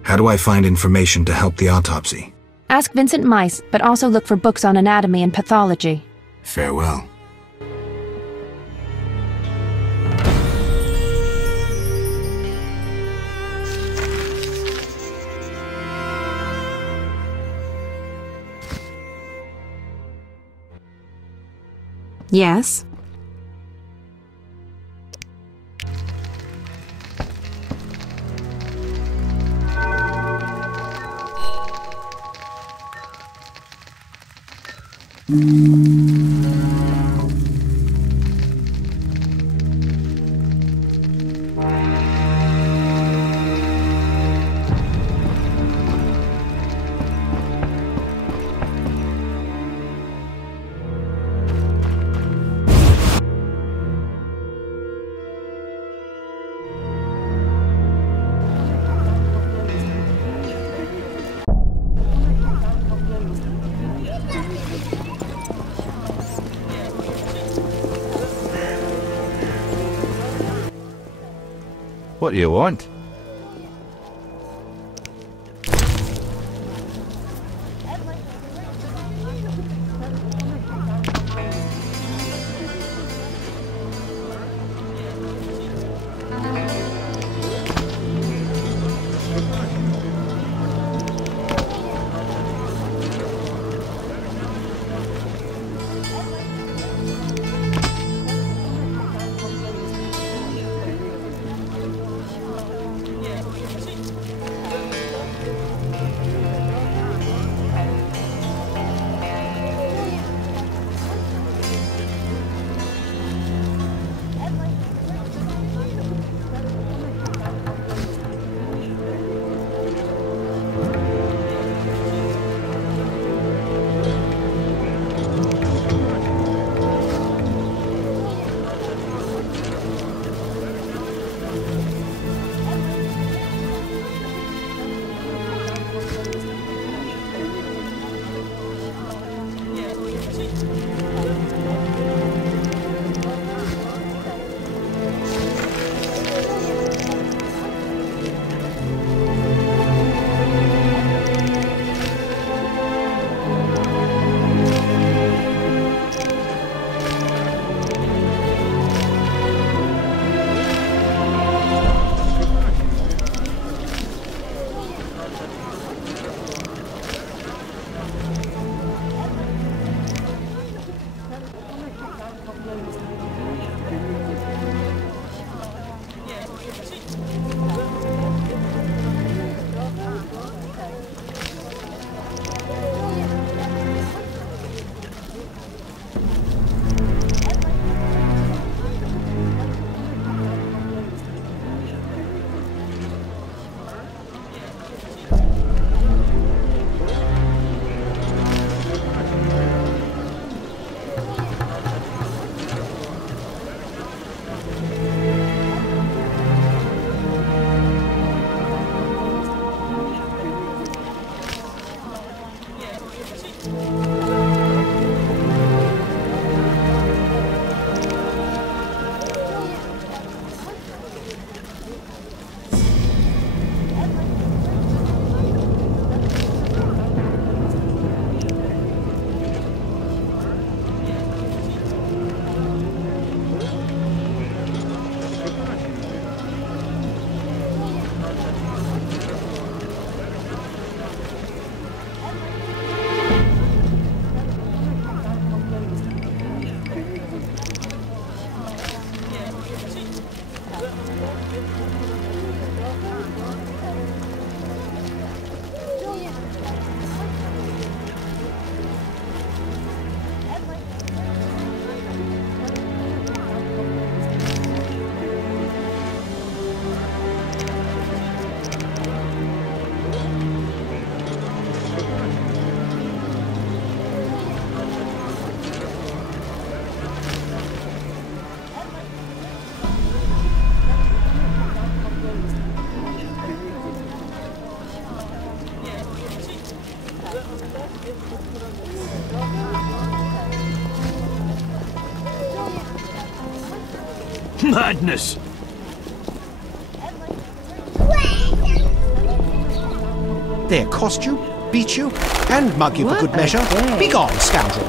How do I find information to help the autopsy? Ask Vincent Mice, but also look for books on anatomy and pathology. Farewell. Yes? What do you want? Madness! They accost you, beat you, and mug you for good measure. Begone, scoundrel!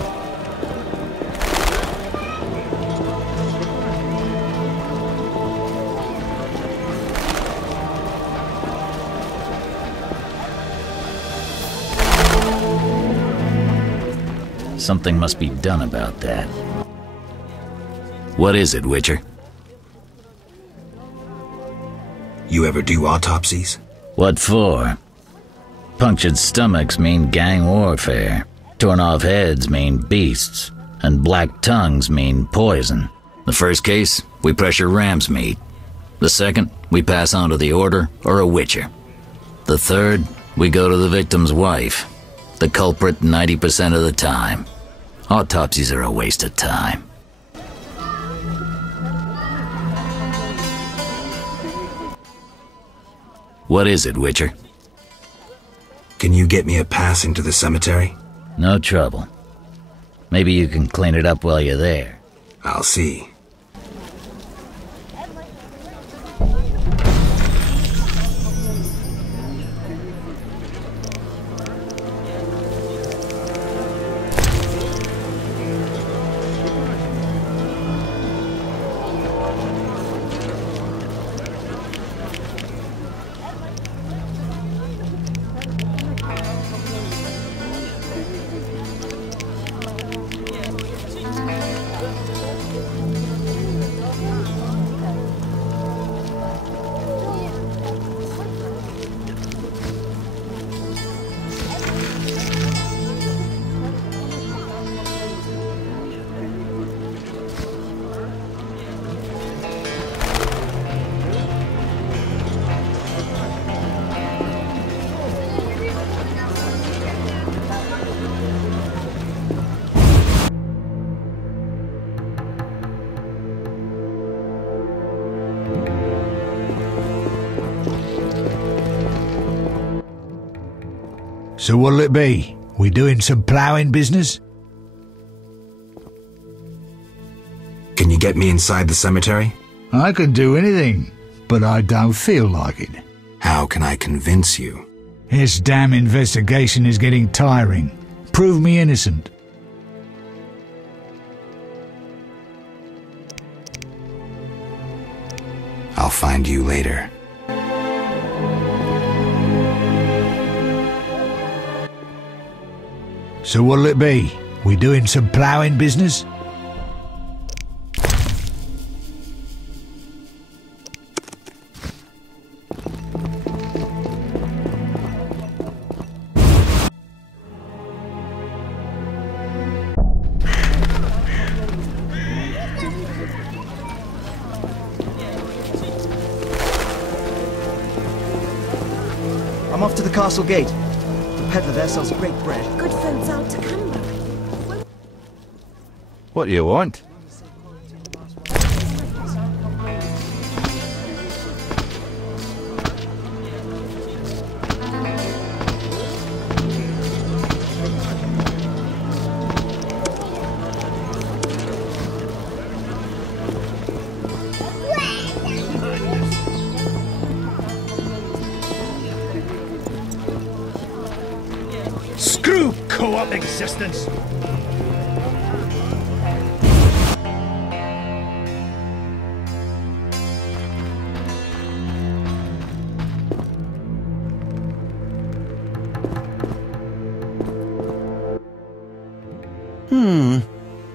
Something must be done about that. What is it, Witcher? You ever do autopsies? What for? Punctured stomachs mean gang warfare. Torn off heads mean beasts, and black tongues mean poison. The first case, we pressure ram's meat. The second, we pass on to the Order or a Witcher. The third, we go to the victim's wife. The culprit 90% of the time. Autopsies are a waste of time. What is it, Witcher? Can you get me a pass into the cemetery? No trouble. Maybe you can clean it up while you're there. I'll see. So what'll it be? We doing some ploughing business? Can you get me inside the cemetery? I can do anything, but I don't feel like it. How can I convince you? This damn investigation is getting tiring. Prove me innocent. I'll find you later. So what'll it be? We doing some ploughing business? I'm off to the castle gate. The peddler there sells great bread. Good folks out to Camber. What do you want? Screw co-op existence!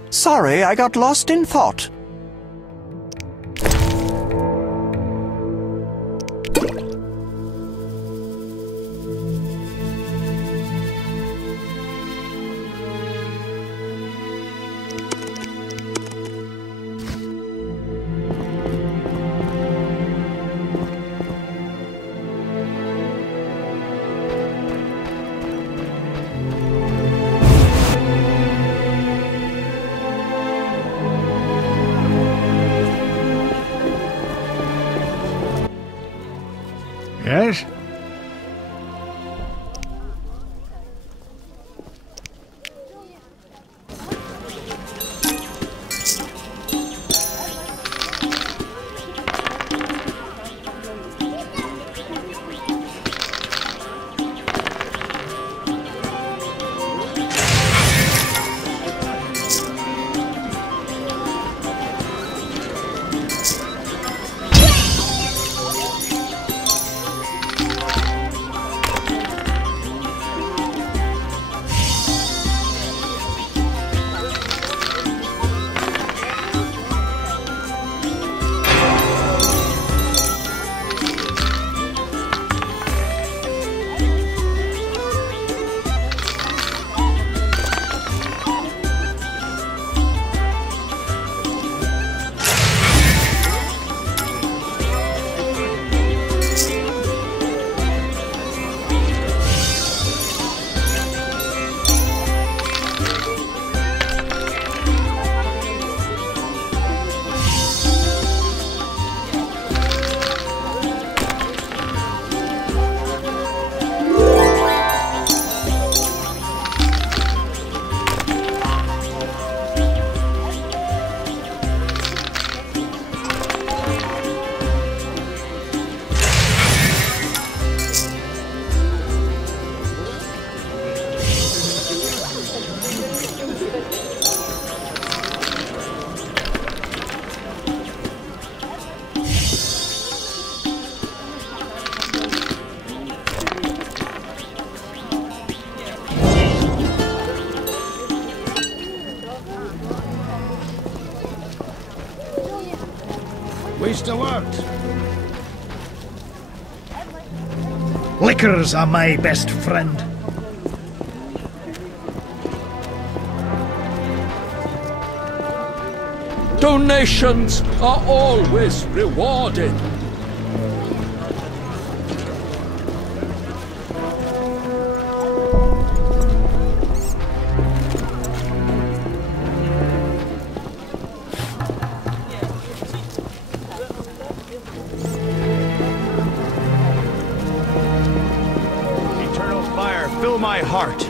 Sorry, I got lost in thought. Waste alert! Liquors are my best friend. Donations are always rewarded. Eternal fire, fill my heart.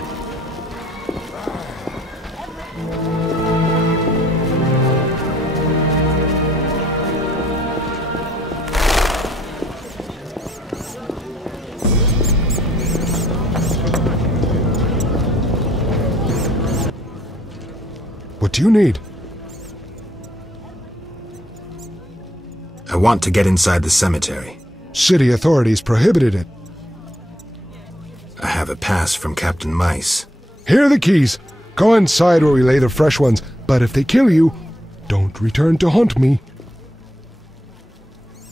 What do you need? I want to get inside the cemetery. City authorities prohibited it. I have a pass from Captain Mice. Here are the keys. Go inside where we lay the fresh ones, but if they kill you, don't return to hunt me.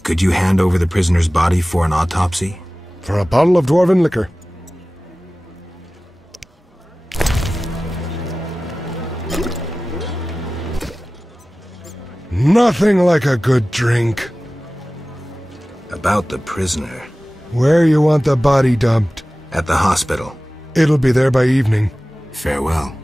Could you hand over the prisoner's body for an autopsy? For a bottle of dwarven liquor. Nothing like a good drink. About the prisoner. Where you want the body dumped? At the hospital. It'll be there by evening. Farewell.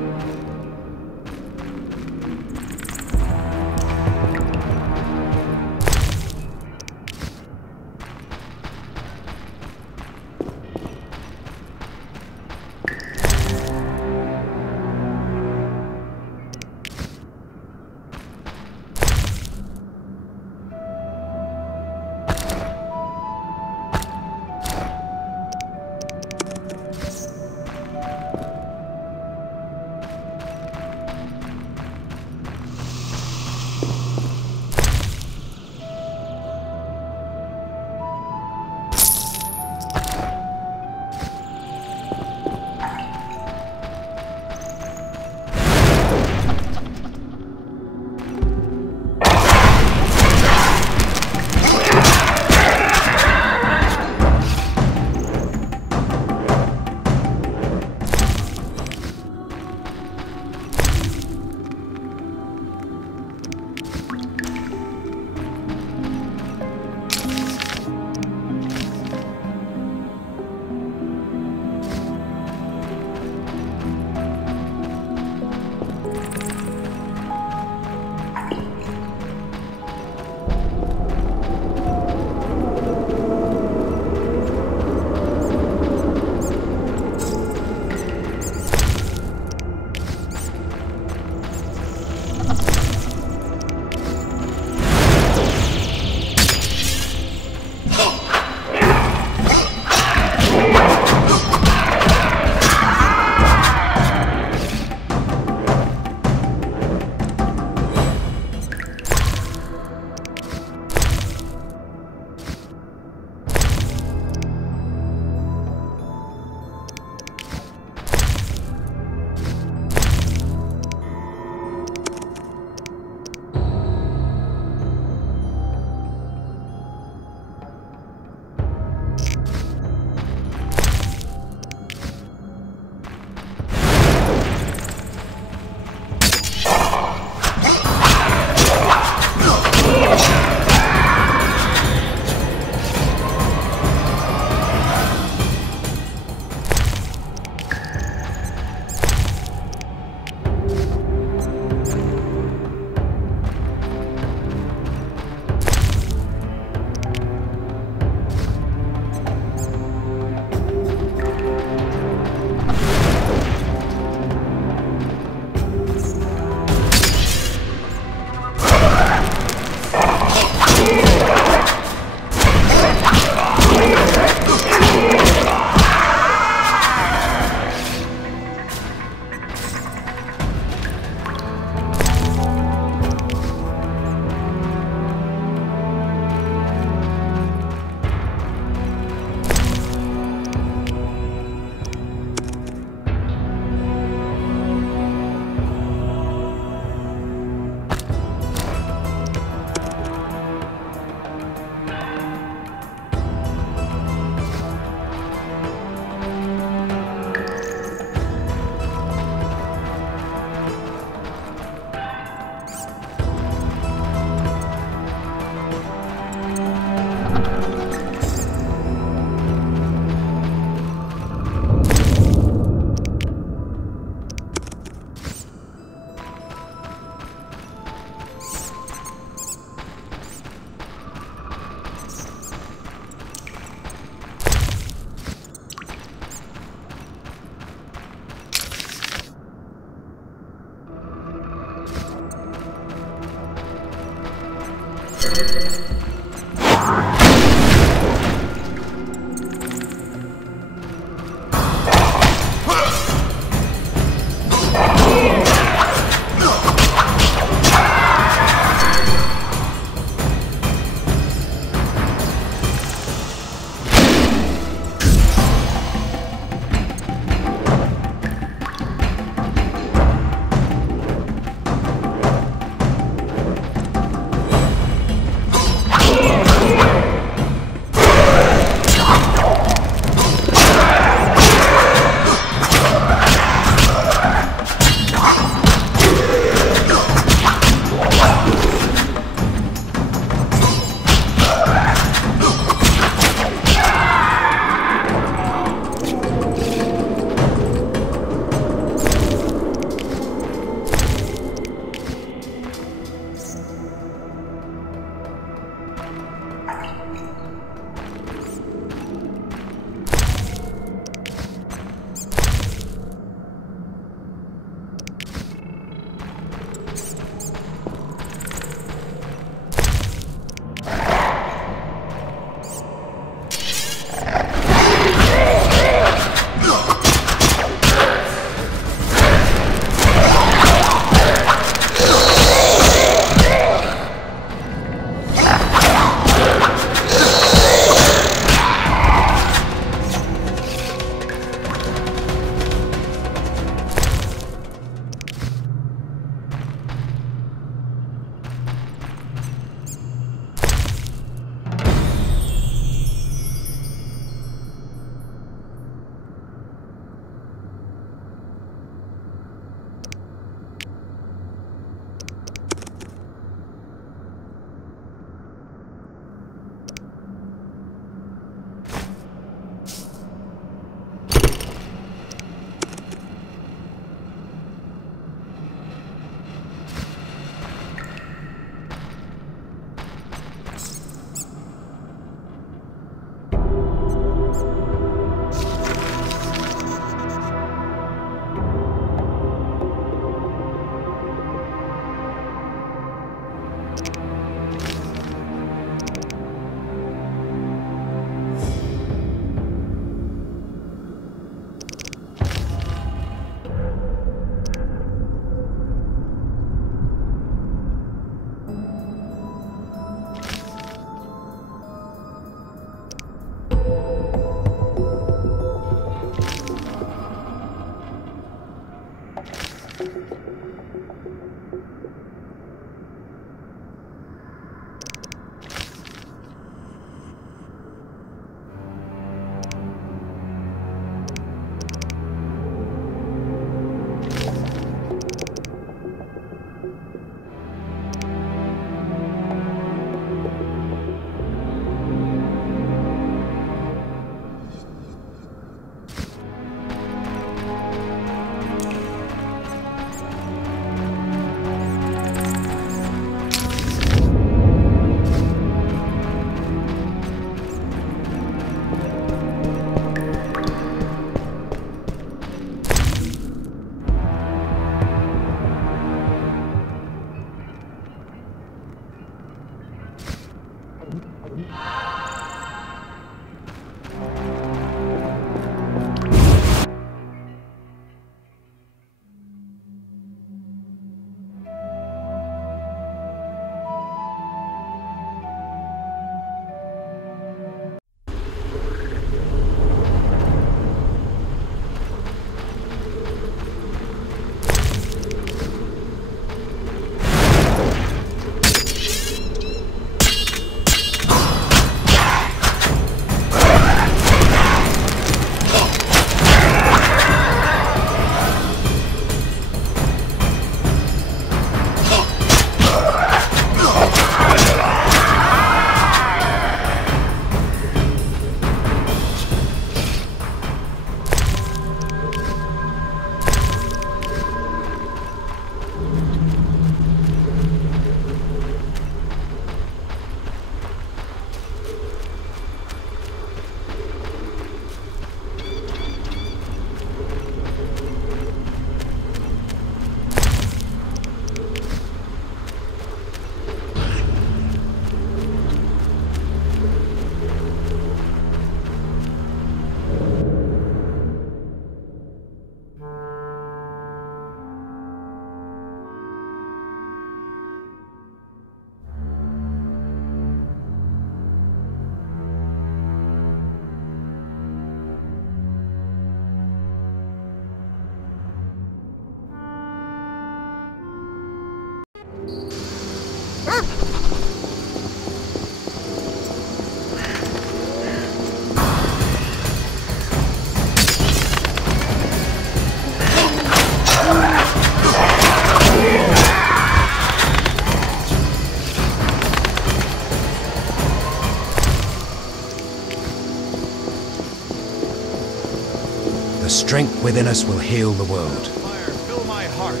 The strength within us will heal the world. Fire, fill my heart.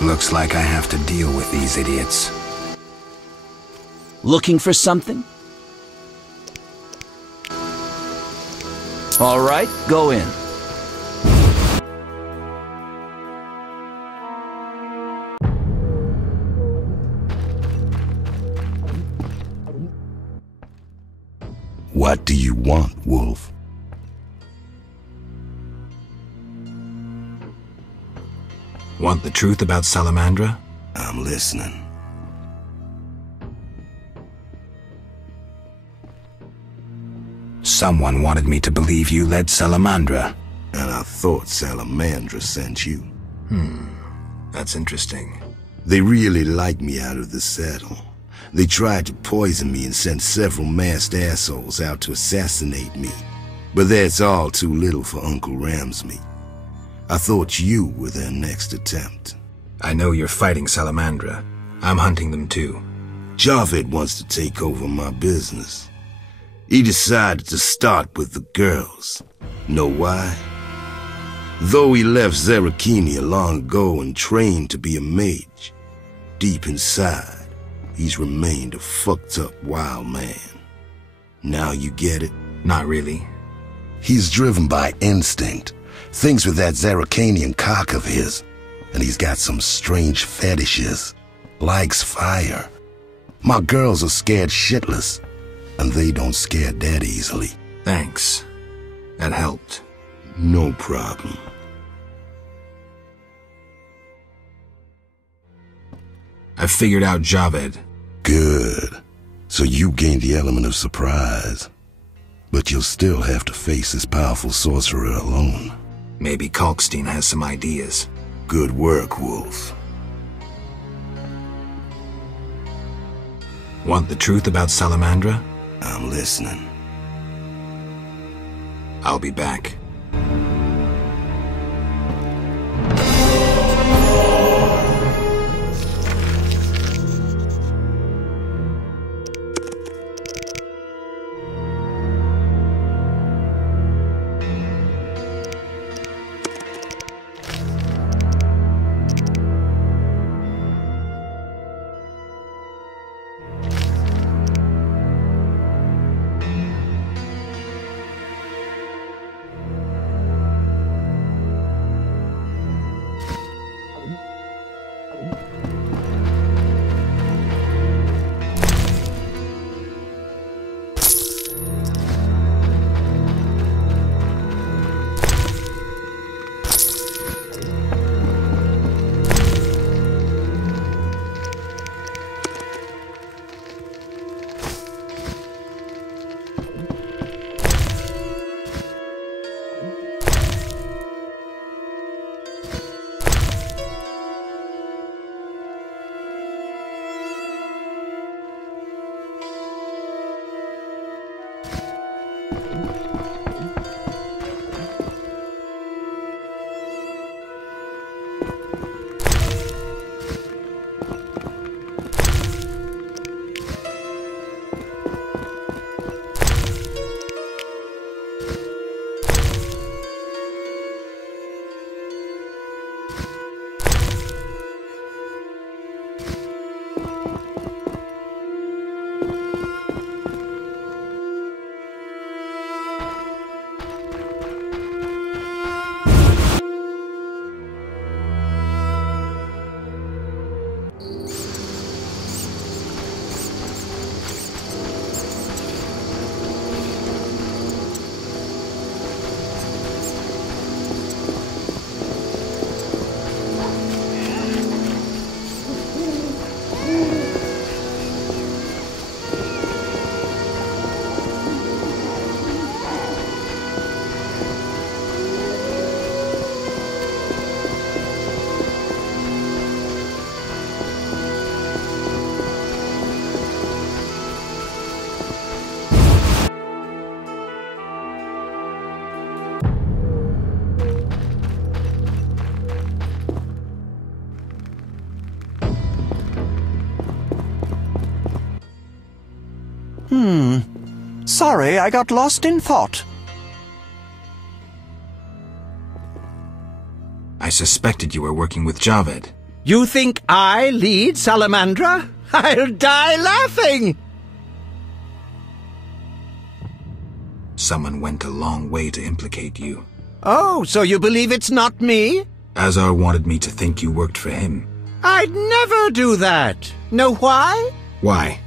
Looks like I have to deal with these idiots. Looking for something? All right, go in. What do you want, Wolf? Want the truth about Salamandra? I'm listening. Someone wanted me to believe you led Salamandra. And I thought Salamandra sent you. That's interesting. They really liked me out of the saddle. They tried to poison me and sent several masked assholes out to assassinate me. But that's all too little for Uncle Ramsmeat. I thought you were their next attempt. I know you're fighting Salamandra. I'm hunting them too. Javed wants to take over my business. He decided to start with the girls. Know why? Though he left Zarakini long ago and trained to be a mage, deep inside, he's remained a fucked up wild man. Now you get it? Not really. He's driven by instinct. Thinks with that Zarakanian cock of his. And he's got some strange fetishes. Likes fire. My girls are scared shitless. and they don't scare that easily. Thanks. That helped. No problem. I figured out Javed. Good. So you gained the element of surprise. But you'll still have to face this powerful sorcerer alone. Maybe Kalkstein has some ideas. Good work, Wolf. Want the truth about Salamandra? I'm listening. I'll be back. Sorry, I got lost in thought. I suspected you were working with Javed. You think I lead Salamandra? I'll die laughing! Someone went a long way to implicate you. Oh, so you believe it's not me? Azar wanted me to think you worked for him. I'd never do that. Know why? Why?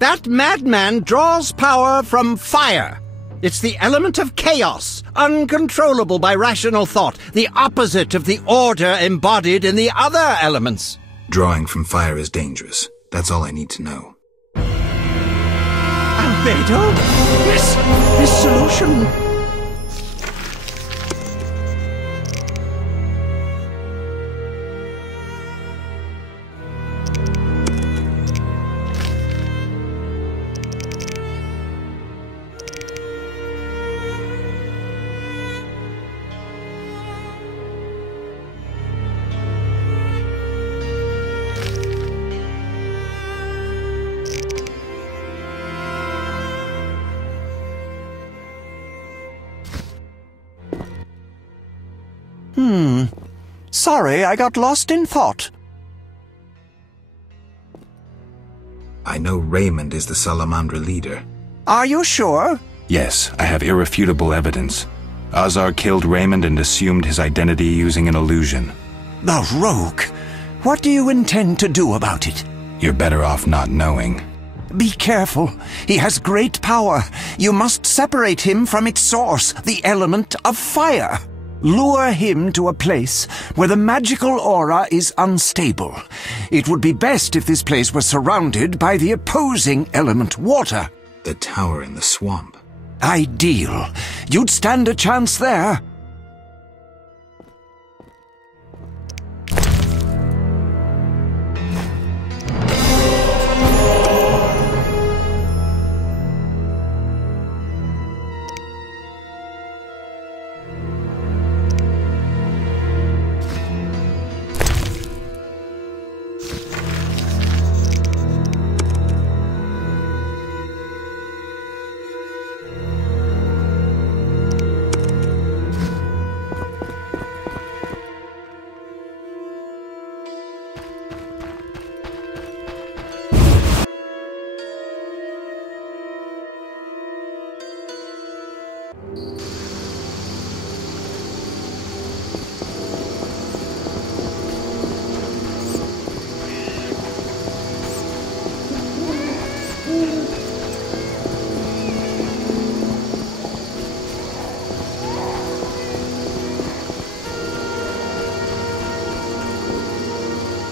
That madman draws power from fire. It's the element of chaos, uncontrollable by rational thought, the opposite of the order embodied in the other elements. Drawing from fire is dangerous. That's all I need to know. Albedo? This solution... Sorry, I got lost in thought. I know Raymond is the Salamandra leader. Are you sure? Yes, I have irrefutable evidence. Azar killed Raymond and assumed his identity using an illusion. The rogue! What do you intend to do about it? You're better off not knowing. Be careful. He has great power. You must separate him from its source, the element of fire. Lure him to a place where the magical aura is unstable. It would be best if this place was surrounded by the opposing element, water. The tower in the swamp. Ideal. You'd stand a chance there.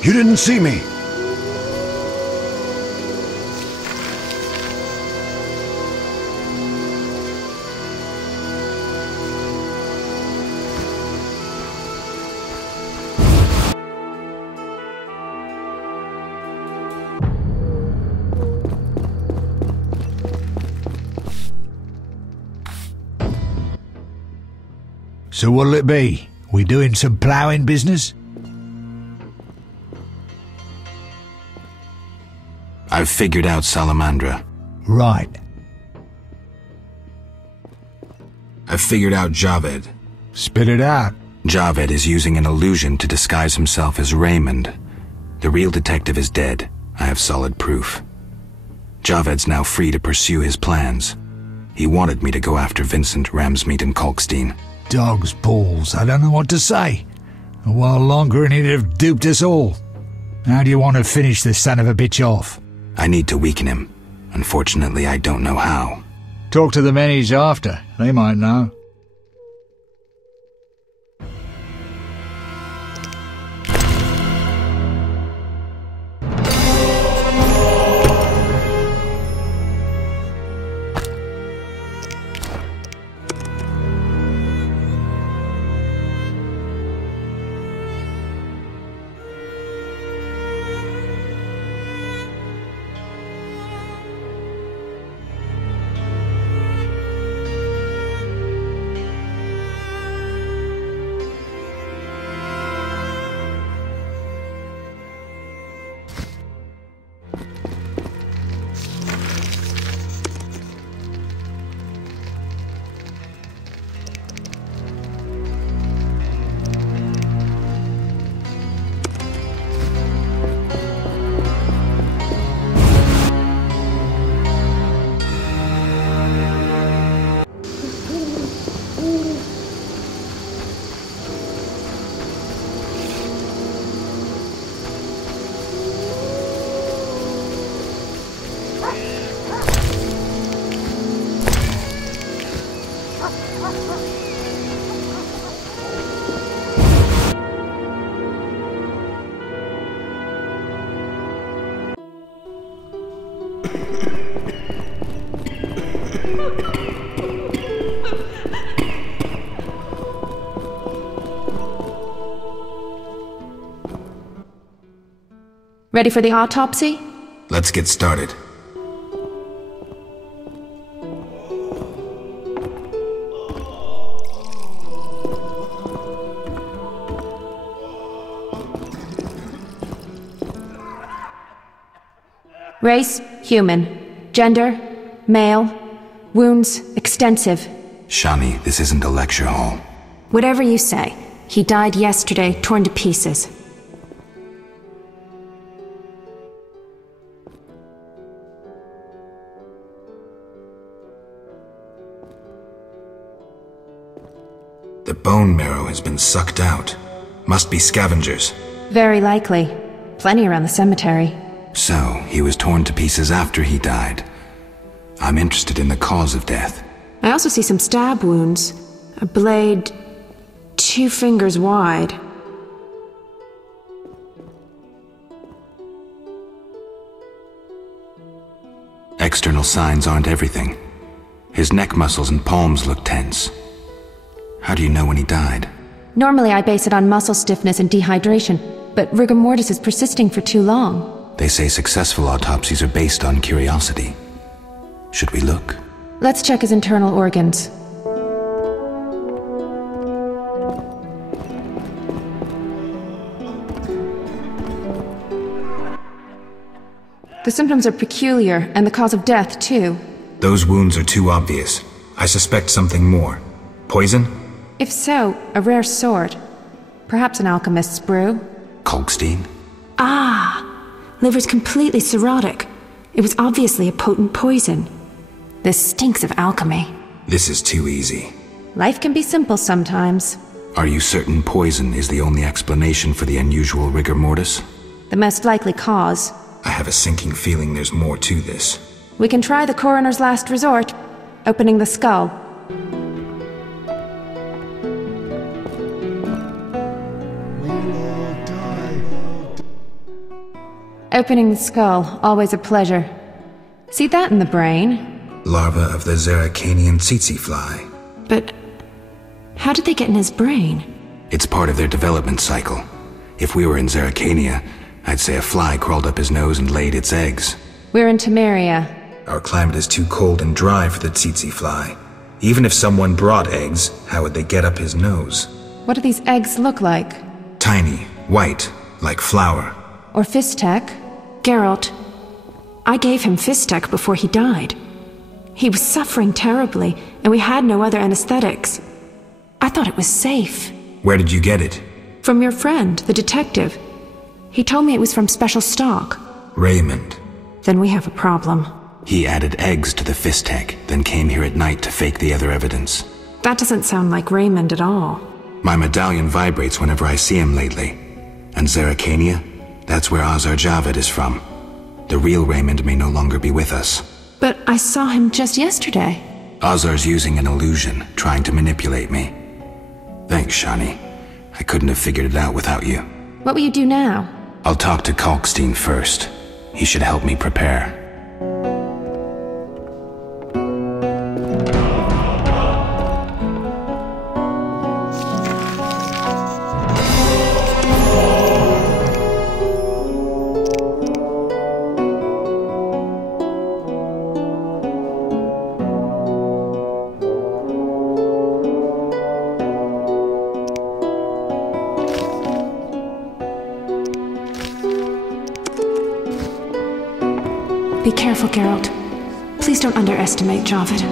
You didn't see me. So what'll it be? We doing some ploughing business? I've figured out Salamandra. Right. I've figured out Javed. Spit it out. Javed is using an illusion to disguise himself as Raymond. The real detective is dead. I have solid proof. Javed's now free to pursue his plans. He wanted me to go after Vincent, Ramsmeet, and Kalkstein. Dog's balls. I don't know what to say. A while longer and he'd have duped us all. How do you want to finish this son of a bitch off? I need to weaken him. Unfortunately, I don't know how. Talk to the men he's after. They might know. Ready for the autopsy? Let's get started. Race, human. Gender, male. Wounds, extensive. Shani, this isn't a lecture hall. Whatever you say. He died yesterday, torn to pieces. The bone marrow has been sucked out. Must be scavengers. Very likely. Plenty around the cemetery. So, he was torn to pieces after he died. I'm interested in the cause of death. I also see some stab wounds. A blade 2 fingers wide. External signs aren't everything. His neck muscles and palms look tense. How do you know when he died? Normally I base it on muscle stiffness and dehydration, but rigor mortis is persisting for too long. They say successful autopsies are based on curiosity. Should we look? Let's check his internal organs. The symptoms are peculiar, and the cause of death, too. Those wounds are too obvious. I suspect something more. Poison? If so, a rare sort. Perhaps an alchemist's brew. Kalkstein? Ah! Liver's completely cirrhotic. It was obviously a potent poison. This stinks of alchemy. This is too easy. Life can be simple sometimes. Are you certain poison is the only explanation for the unusual rigor mortis? The most likely cause. I have a sinking feeling there's more to this. We can try the coroner's last resort, opening the skull. Opening the skull, always a pleasure. See that in the brain? Larva of the Zeracanian tsetse fly. But how did they get in his brain? It's part of their development cycle. If we were in Zeracania, I'd say a fly crawled up his nose and laid its eggs. We're in Temeria. Our climate is too cold and dry for the tsetse fly. Even if someone brought eggs, how would they get up his nose? What do these eggs look like? Tiny, white, like flour. Or Fistek? Geralt, I gave him Fistek before he died. He was suffering terribly, and we had no other anesthetics. I thought it was safe. Where did you get it? From your friend, the detective. He told me it was from special stock. Raymond. Then we have a problem. He added eggs to the Fistek, then came here at night to fake the other evidence. That doesn't sound like Raymond at all. My medallion vibrates whenever I see him lately. And Zeracania? That's where Javad is from. The real Raymond may no longer be with us. But I saw him just yesterday. Ozar's using an illusion, trying to manipulate me. Thanks, Shani. I couldn't have figured it out without you. What will you do now? I'll talk to Kalkstein first. He should help me prepare. Be careful, Geralt. Please don't underestimate Javad.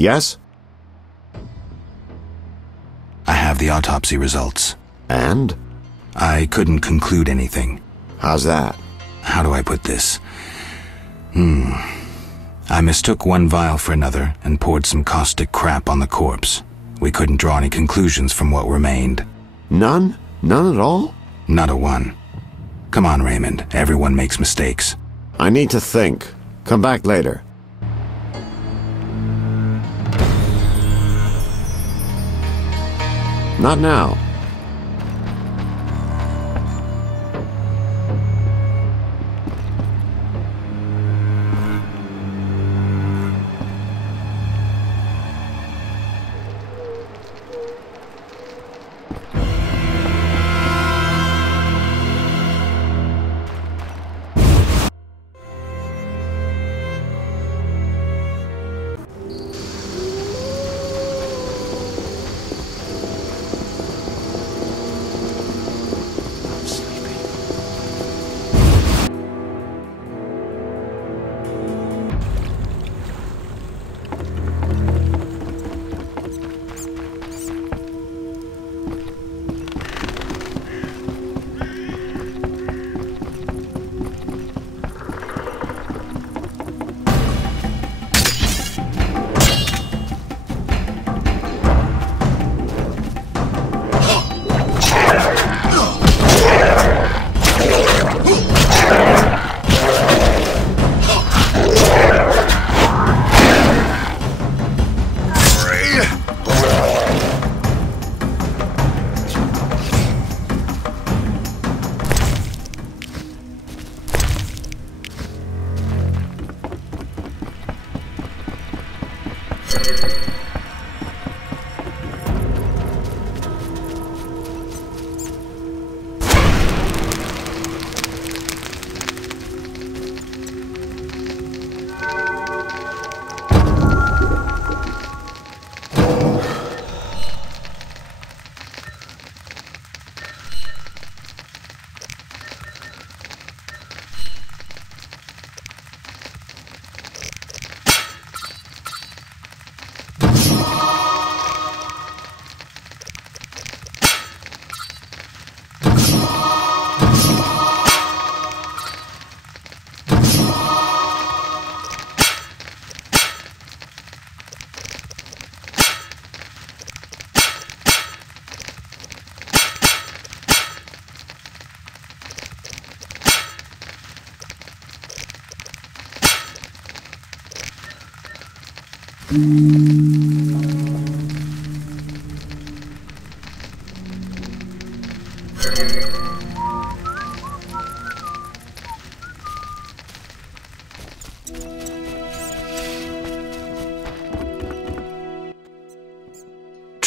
Yes? I have the autopsy results. And? I couldn't conclude anything. How's that? How do I put this? I mistook one vial for another and poured some caustic crap on the corpse. We couldn't draw any conclusions from what remained. None? None at all? Not a one. Come on, Raymond. Everyone makes mistakes. I need to think. Come back later. Not now.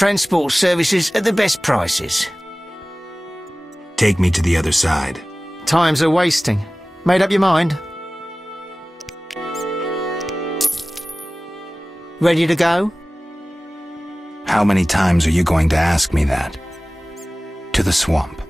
Transport services at the best prices. Take me to the other side. Times are wasting. Made up your mind? Ready to go? How many times are you going to ask me that? To the swamp.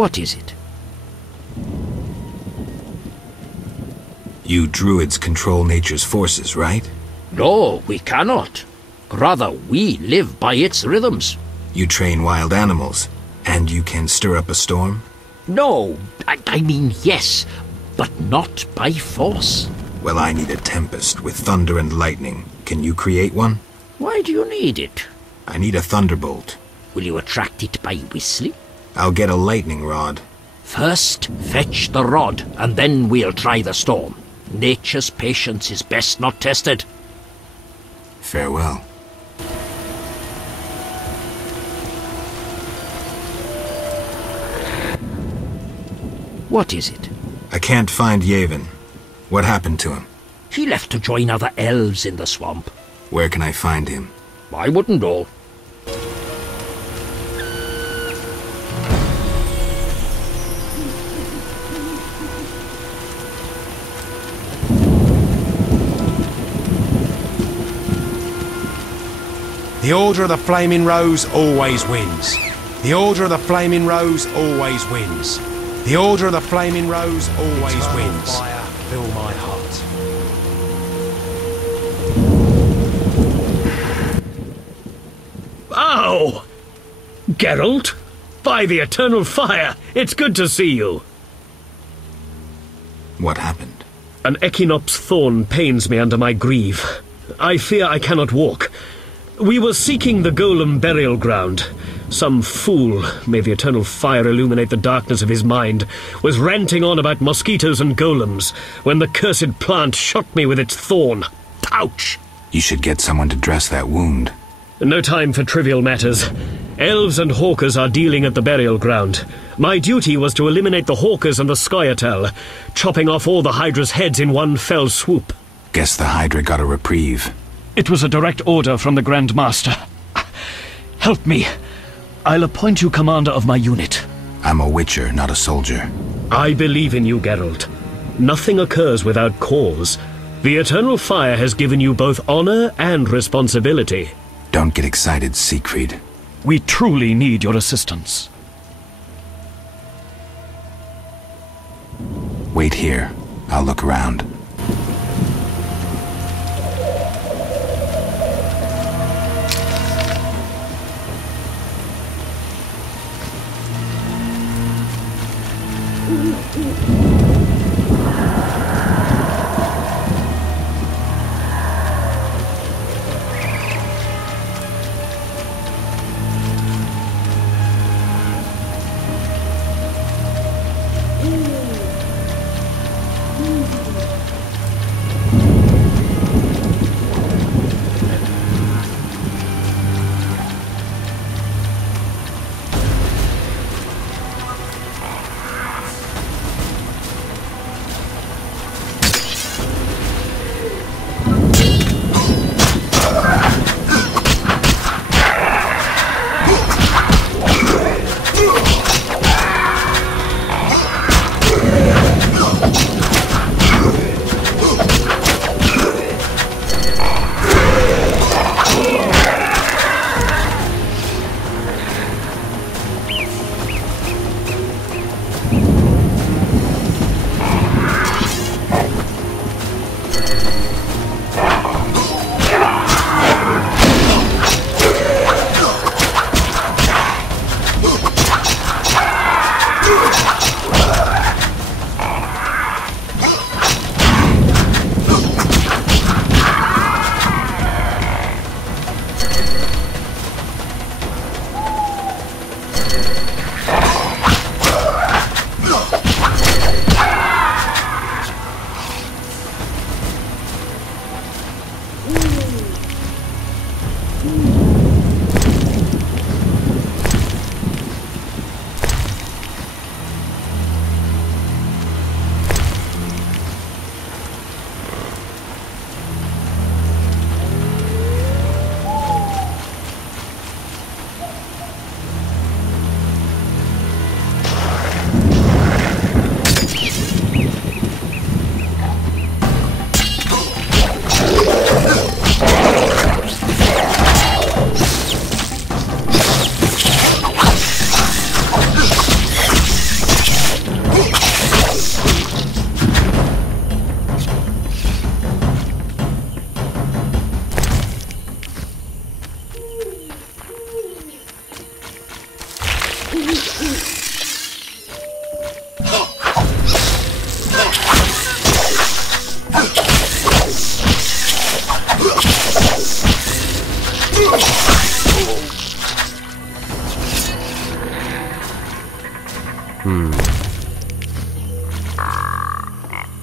What is it? You druids control nature's forces, right? No, we cannot. Rather, we live by its rhythms. You train wild animals, and you can stir up a storm? No, I mean yes, but not by force. Well, I need a tempest with thunder and lightning. Can you create one? Why do you need it? I need a thunderbolt. Will you attract it by whistling? I'll get a lightning rod. First, fetch the rod, and then we'll try the storm. Nature's patience is best not tested. Farewell. What is it? I can't find Yavin. What happened to him? He left to join other elves in the swamp. Where can I find him? I wouldn't know. The Order of the Flaming Rose always wins. The Order of the Flaming Rose always wins. The Order of the Flaming Rose always wins. Fire, fill my heart. Ow! Geralt? By the Eternal Fire, it's good to see you. What happened? An Echinops thorn pains me under my greave. I fear I cannot walk. We were seeking the golem burial ground. Some fool, may the Eternal Fire illuminate the darkness of his mind, was ranting on about mosquitoes and golems when the cursed plant shot me with its thorn. Ouch! You should get someone to dress that wound. No time for trivial matters. Elves and hawkers are dealing at the burial ground. My duty was to eliminate the hawkers and the Scoia'tael, chopping off all the Hydra's heads in one fell swoop. Guess the Hydra got a reprieve. It was a direct order from the Grand Master. Help me. I'll appoint you commander of my unit. I'm a witcher, not a soldier. I believe in you, Geralt. Nothing occurs without cause. The Eternal Fire has given you both honor and responsibility. Don't get excited, Siegfried. We truly need your assistance. Wait here. I'll look around.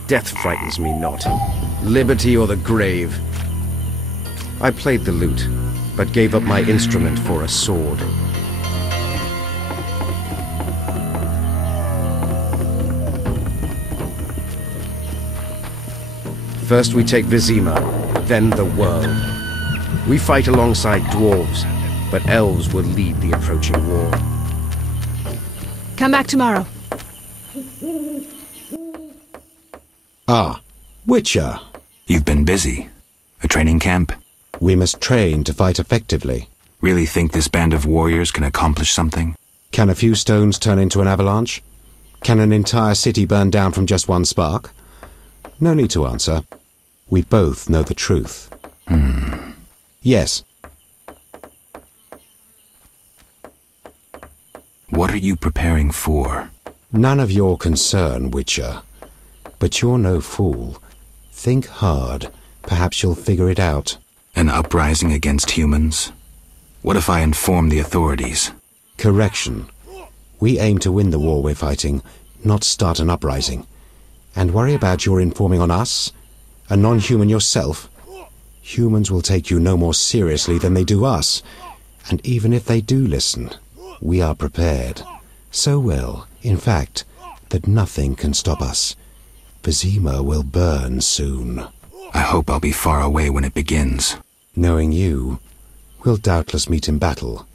Death frightens me not. Liberty or the grave. I played the lute, but gave up my instrument for a sword. First we take Vizima, then the world. We fight alongside dwarves, but elves will lead the approaching war. Come back tomorrow. Ah, Witcher. You've been busy. A training camp? We must train to fight effectively. Really think this band of warriors can accomplish something? Can a few stones turn into an avalanche? Can an entire city burn down from just one spark? No need to answer. We both know the truth. Yes. What are you preparing for? None of your concern, Witcher. But you're no fool. Think hard. Perhaps you'll figure it out. An uprising against humans? What if I inform the authorities? Correction. We aim to win the war we're fighting, not start an uprising. And worry about your informing on us? A non-human yourself? Humans will take you no more seriously than they do us. And even if they do listen, we are prepared. So well, in fact, that nothing can stop us. Vizima will burn soon. I hope I'll be far away when it begins. Knowing you, we'll doubtless meet in battle.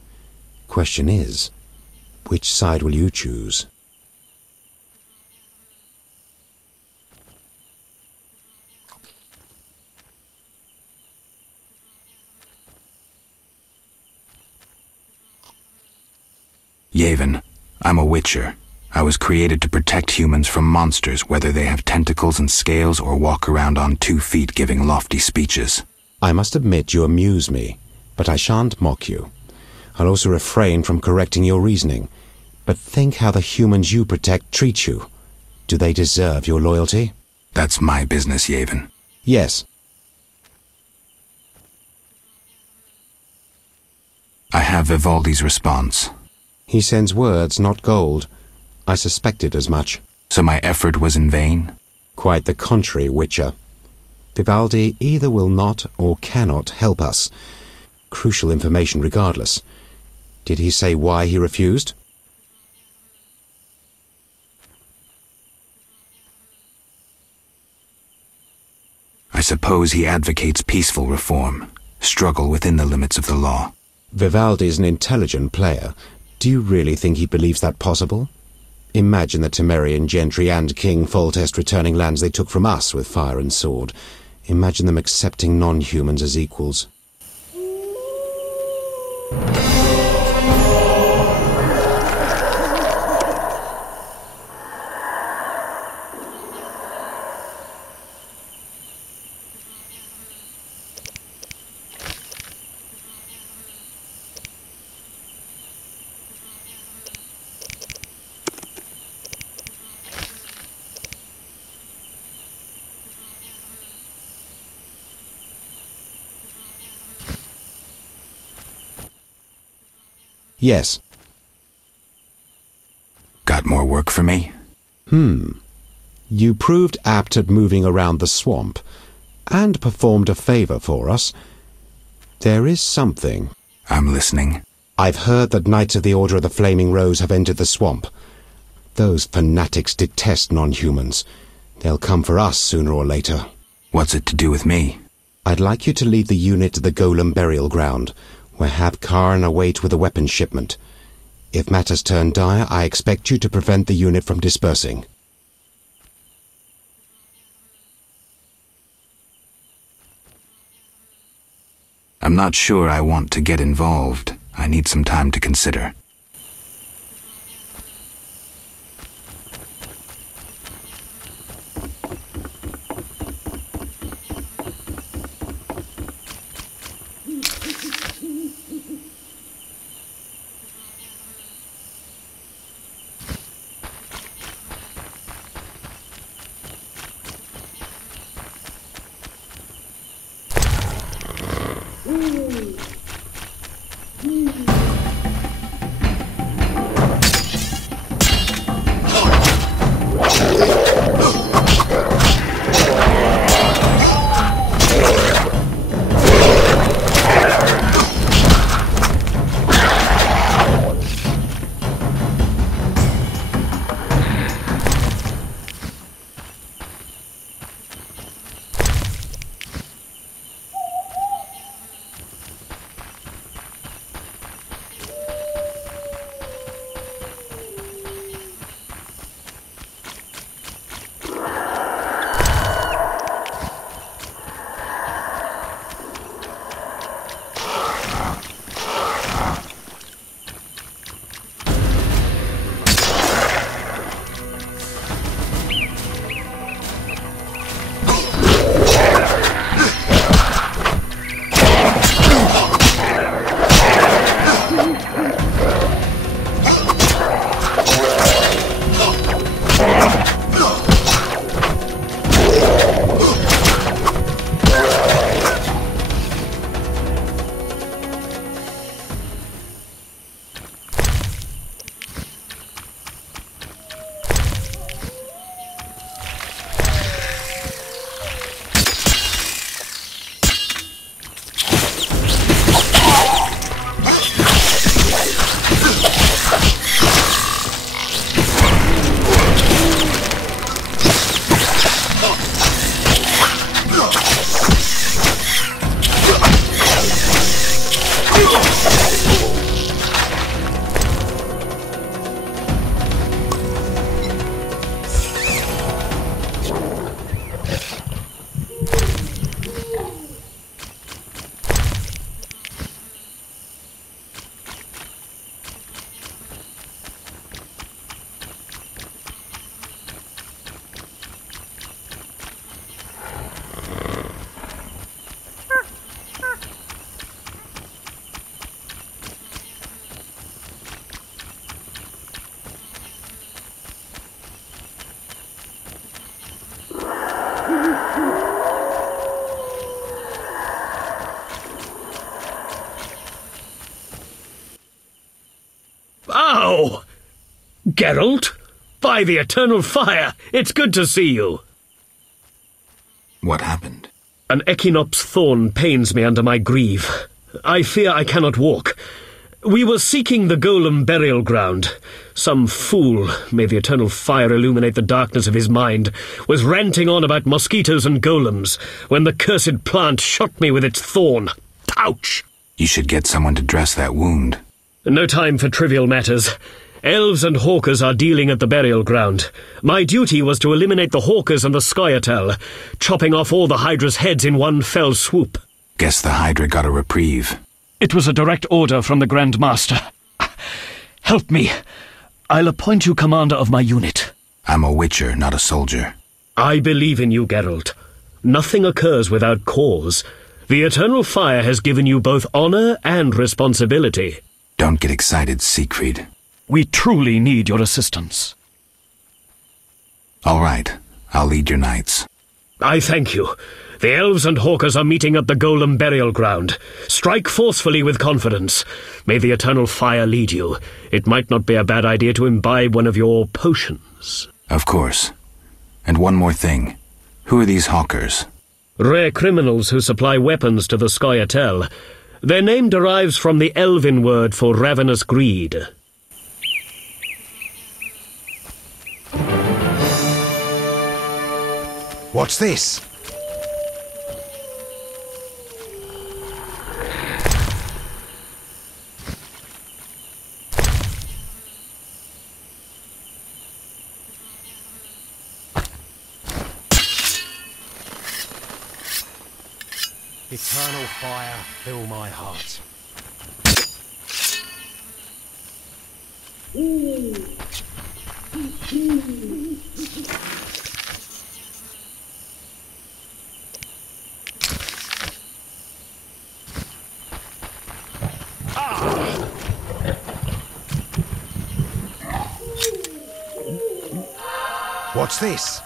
Question is, which side will you choose? Yavin, I'm a Witcher. I was created to protect humans from monsters, whether they have tentacles and scales or walk around on 2 feet giving lofty speeches. I must admit you amuse me, but I shan't mock you. I'll also refrain from correcting your reasoning. But think how the humans you protect treat you. Do they deserve your loyalty? That's my business, Yavin. Yes. I have Vivaldi's response. He sends words, not gold. I suspected as much. So my effort was in vain? Quite the contrary, Witcher. Vivaldi either will not or cannot help us. Crucial information regardless. Did he say why he refused? I suppose he advocates peaceful reform, struggle within the limits of the law. Vivaldi's an intelligent player. Do you really think he believes that possible? Imagine the Temerian gentry and King Foltest returning lands they took from us with fire and sword. Imagine them accepting non-humans as equals. Yes. Got more work for me? You proved apt at moving around the swamp, and performed a favor for us. There is something. I'm listening. I've heard that Knights of the Order of the Flaming Rose have entered the swamp. Those fanatics detest non-humans. They'll come for us sooner or later. What's it to do with me? I'd like you to lead the unit to the Golem burial ground, where Havkarn await with a weapons shipment. If matters turn dire, I expect you to prevent the unit from dispersing. I'm not sure I want to get involved. I need some time to consider. Ow! Geralt? By the eternal fire, it's good to see you. What happened? An Echinops thorn pains me under my greave. I fear I cannot walk. We were seeking the golem burial ground. Some fool, may the eternal fire illuminate the darkness of his mind, was ranting on about mosquitoes and golems when the cursed plant shot me with its thorn. Ouch! You should get someone to dress that wound. No time for trivial matters. Elves and hawkers are dealing at the burial ground. My duty was to eliminate the hawkers and the Scoia'tael, chopping off all the Hydra's heads in one fell swoop. Guess the Hydra got a reprieve. It was a direct order from the Grand Master. Help me. I'll appoint you commander of my unit. I'm a witcher, not a soldier. I believe in you, Geralt. Nothing occurs without cause. The eternal fire has given you both honor and responsibility. Don't get excited, Siegfried. We truly need your assistance. All right, I'll lead your knights. I thank you. The elves and hawkers are meeting at the golem burial ground. Strike forcefully with confidence. May the eternal fire lead you. It might not be a bad idea to imbibe one of your potions. Of course. And one more thing. Who are these hawkers? Rare criminals who supply weapons to the Scoia'tael. Their name derives from the Elven word for ravenous greed. What's this? Eternal fire, fill my heart. What's this?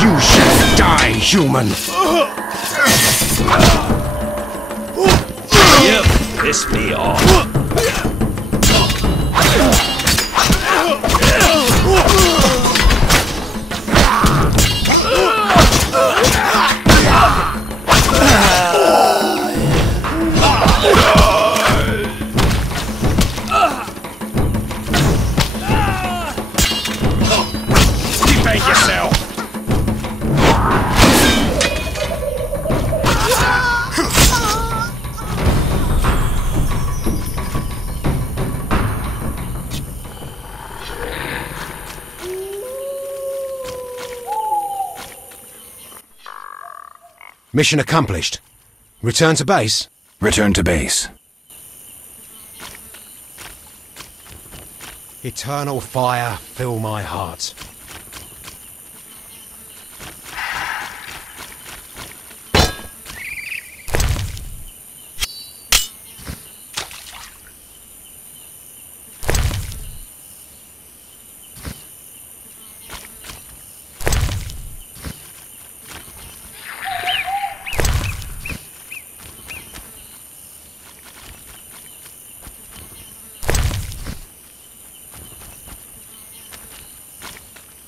You shall die, human! You piss me off. Defend yourself! Mission accomplished. Return to base? Return to base. Eternal fire, fill my heart.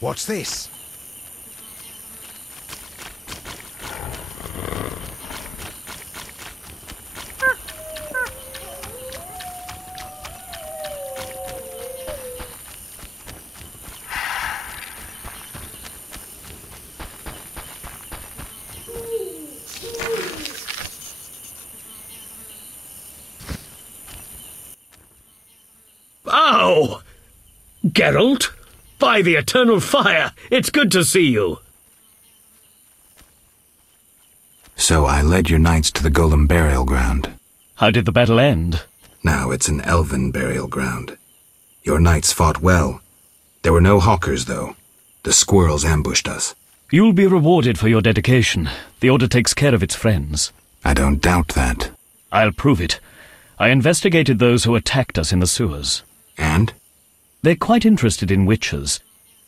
What's this? Ow! Geralt? By the eternal fire, it's good to see you. So I led your knights to the golem burial ground. How did the battle end? Now it's an elven burial ground. Your knights fought well. There were no hawkers, though. The squirrels ambushed us. You'll be rewarded for your dedication. The Order takes care of its friends. I don't doubt that. I'll prove it. I investigated those who attacked us in the sewers. And? They're quite interested in witches.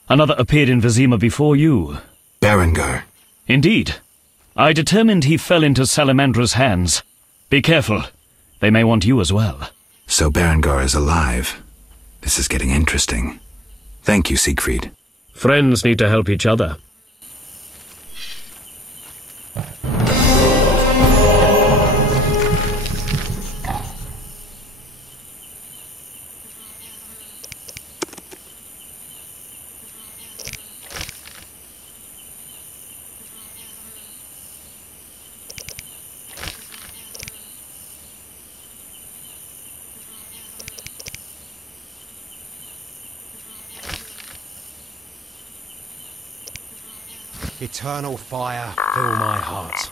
Another appeared in Vizima before you. Berengar. Indeed. I determined he fell into Salamandra's hands. Be careful. They may want you as well. So Berengar is alive. This is getting interesting. Thank you, Siegfried. Friends need to help each other. Eternal fire, fill my heart.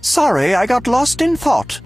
Sorry, I got lost in thought.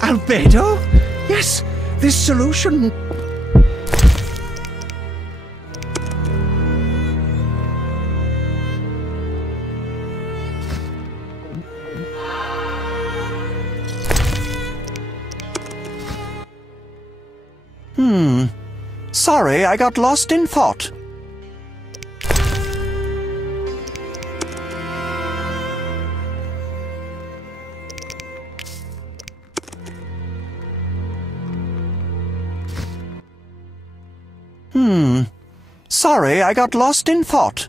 Albedo? Yes, this solution... Sorry, I got lost in thought. Sorry, I got lost in thought.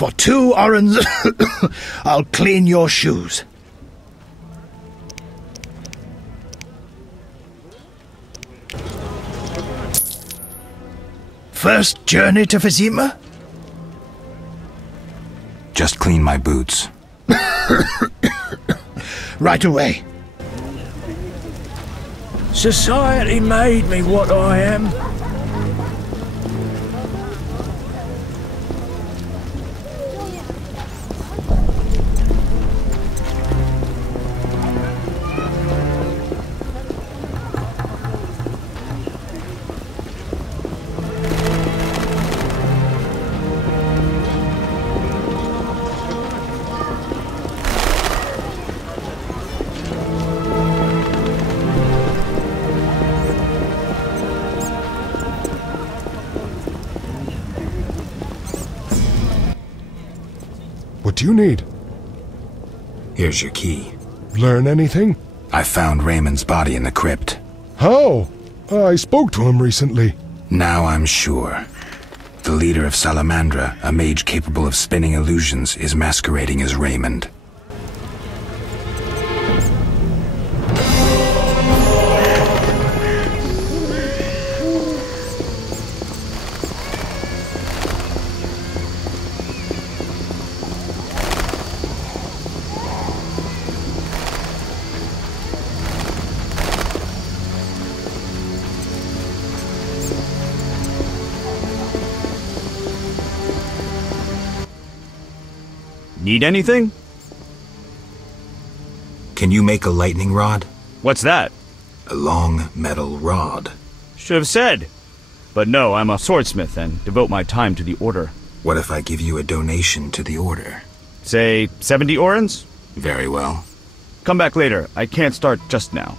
For 2 orens, I'll clean your shoes. First journey to Vizima? Just clean my boots. Right away. Society made me what I am. What do you need? Here's your key. Learn anything? I found Raymond's body in the crypt. How? I spoke to him recently. Now I'm sure. The leader of Salamandra, a mage capable of spinning illusions, is masquerading as Raymond. Need anything? Can you make a lightning rod? What's that? A long metal rod. Should have said. But no, I'm a swordsmith and devote my time to the Order. What if I give you a donation to the Order? Say 70 orens? Very well. Come back later. I can't start just now.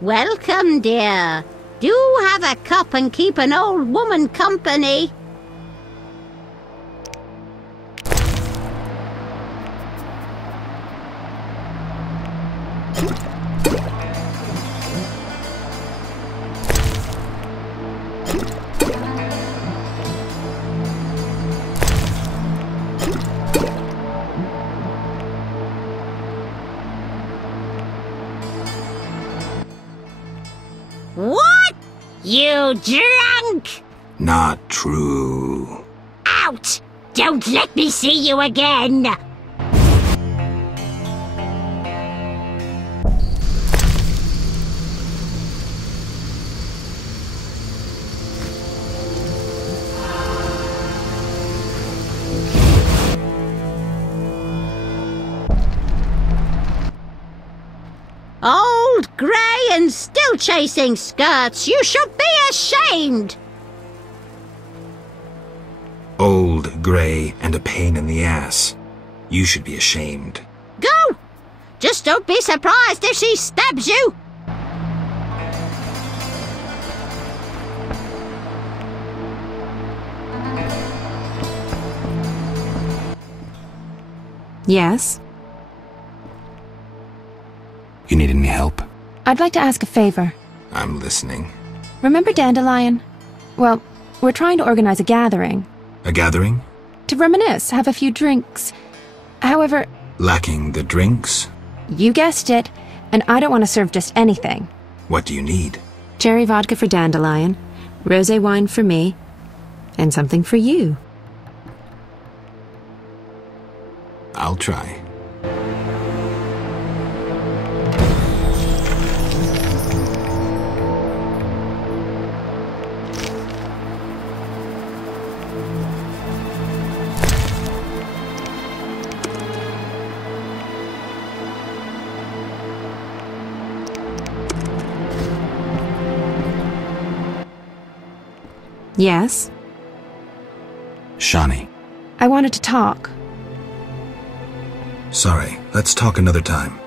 Welcome, dear. Do have a cup and keep an old woman company. What? You drunk? Not true. Out! Don't let me see you again! Old, grey, and still chasing skirts. You should be ashamed. Old, grey, and a pain in the ass. You should be ashamed. Go! Just don't be surprised if she stabs you. Yes? You need any help? I'd like to ask a favor. I'm listening. Remember Dandelion? Well, we're trying to organize a gathering. A gathering? To reminisce, have a few drinks. However... Lacking the drinks? You guessed it, and I don't want to serve just anything. What do you need? Cherry vodka for Dandelion, rosé wine for me, and something for you. I'll try. Yes? Shani. I wanted to talk. Sorry, let's talk another time.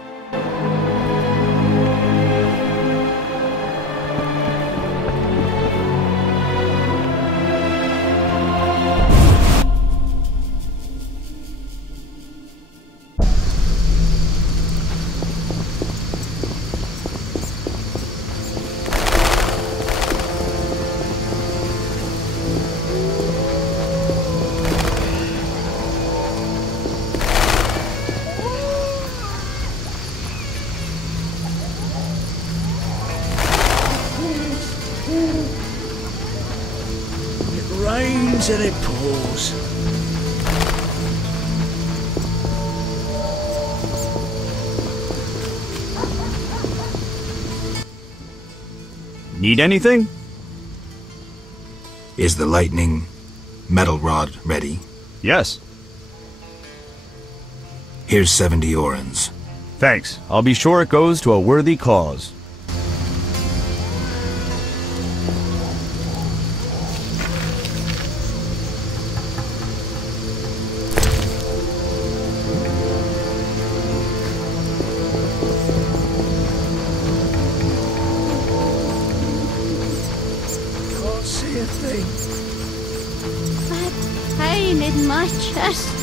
And it pours. Need anything? Is the lightning metal rod ready? Yes. Here's 70 orens. Thanks. I'll be sure it goes to a worthy cause. Can't see a thing. That pain in my chest.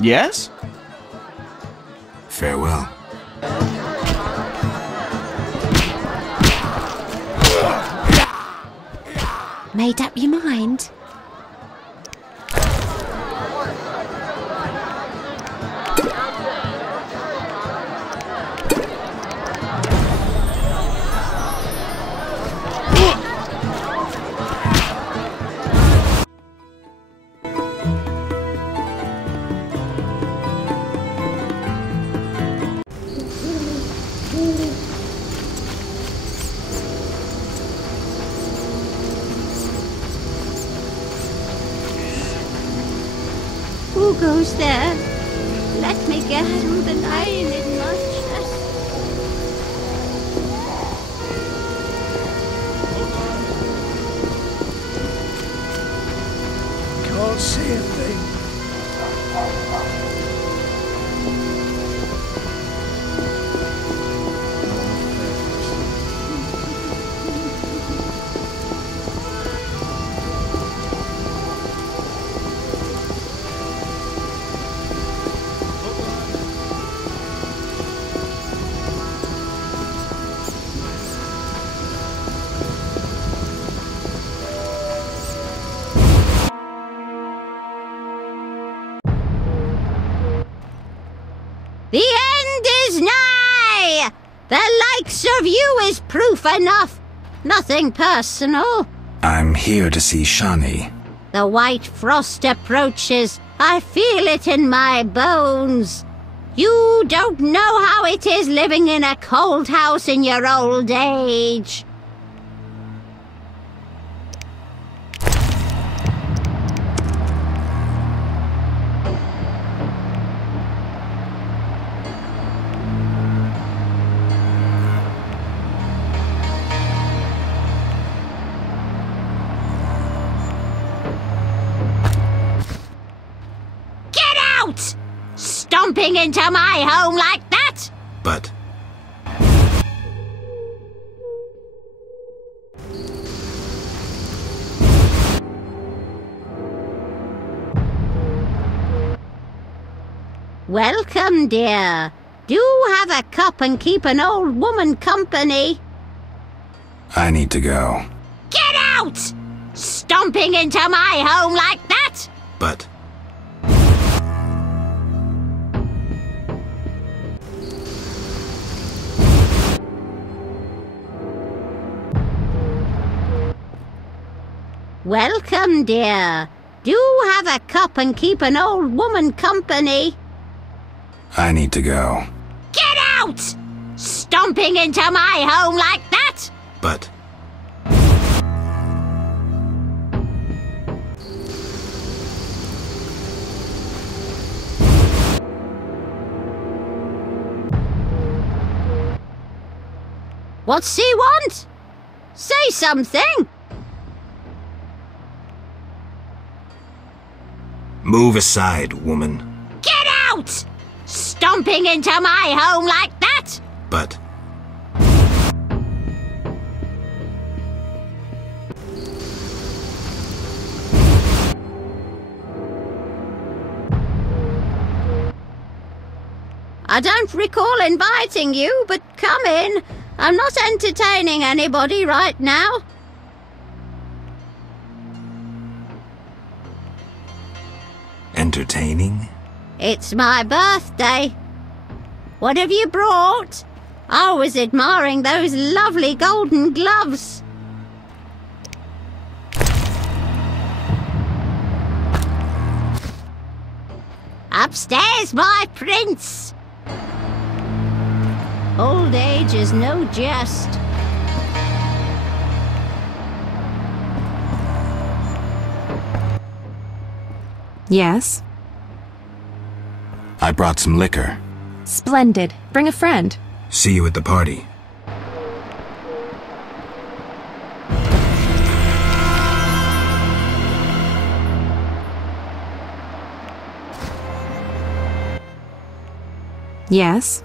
Yes? Farewell. Made up your mind? Who goes there? Let me get through the pain in my chest. Can't see a thing. The end is nigh! The likes of you is proof enough. Nothing personal. I'm here to see Shani. The white frost approaches. I feel it in my bones. You don't know how it is living in a cold house in your old age. Stomping into my home like that? But... Welcome, dear. Do have a cup and keep an old woman company. I need to go. Get out! Stomping into my home like that? But... Welcome, dear. Do have a cup and keep an old woman company. I need to go. Get out! Stomping into my home like that? But... What's he want? Say something! Move aside, woman. Get out! Stomping into my home like that? But... I don't recall inviting you, but come in. I'm not entertaining anybody right now. Entertaining? It's my birthday. What have you brought? I was admiring those lovely golden gloves. Upstairs, my prince! Old age is no jest. Yes? I brought some liquor. Splendid. Bring a friend. See you at the party. Yes?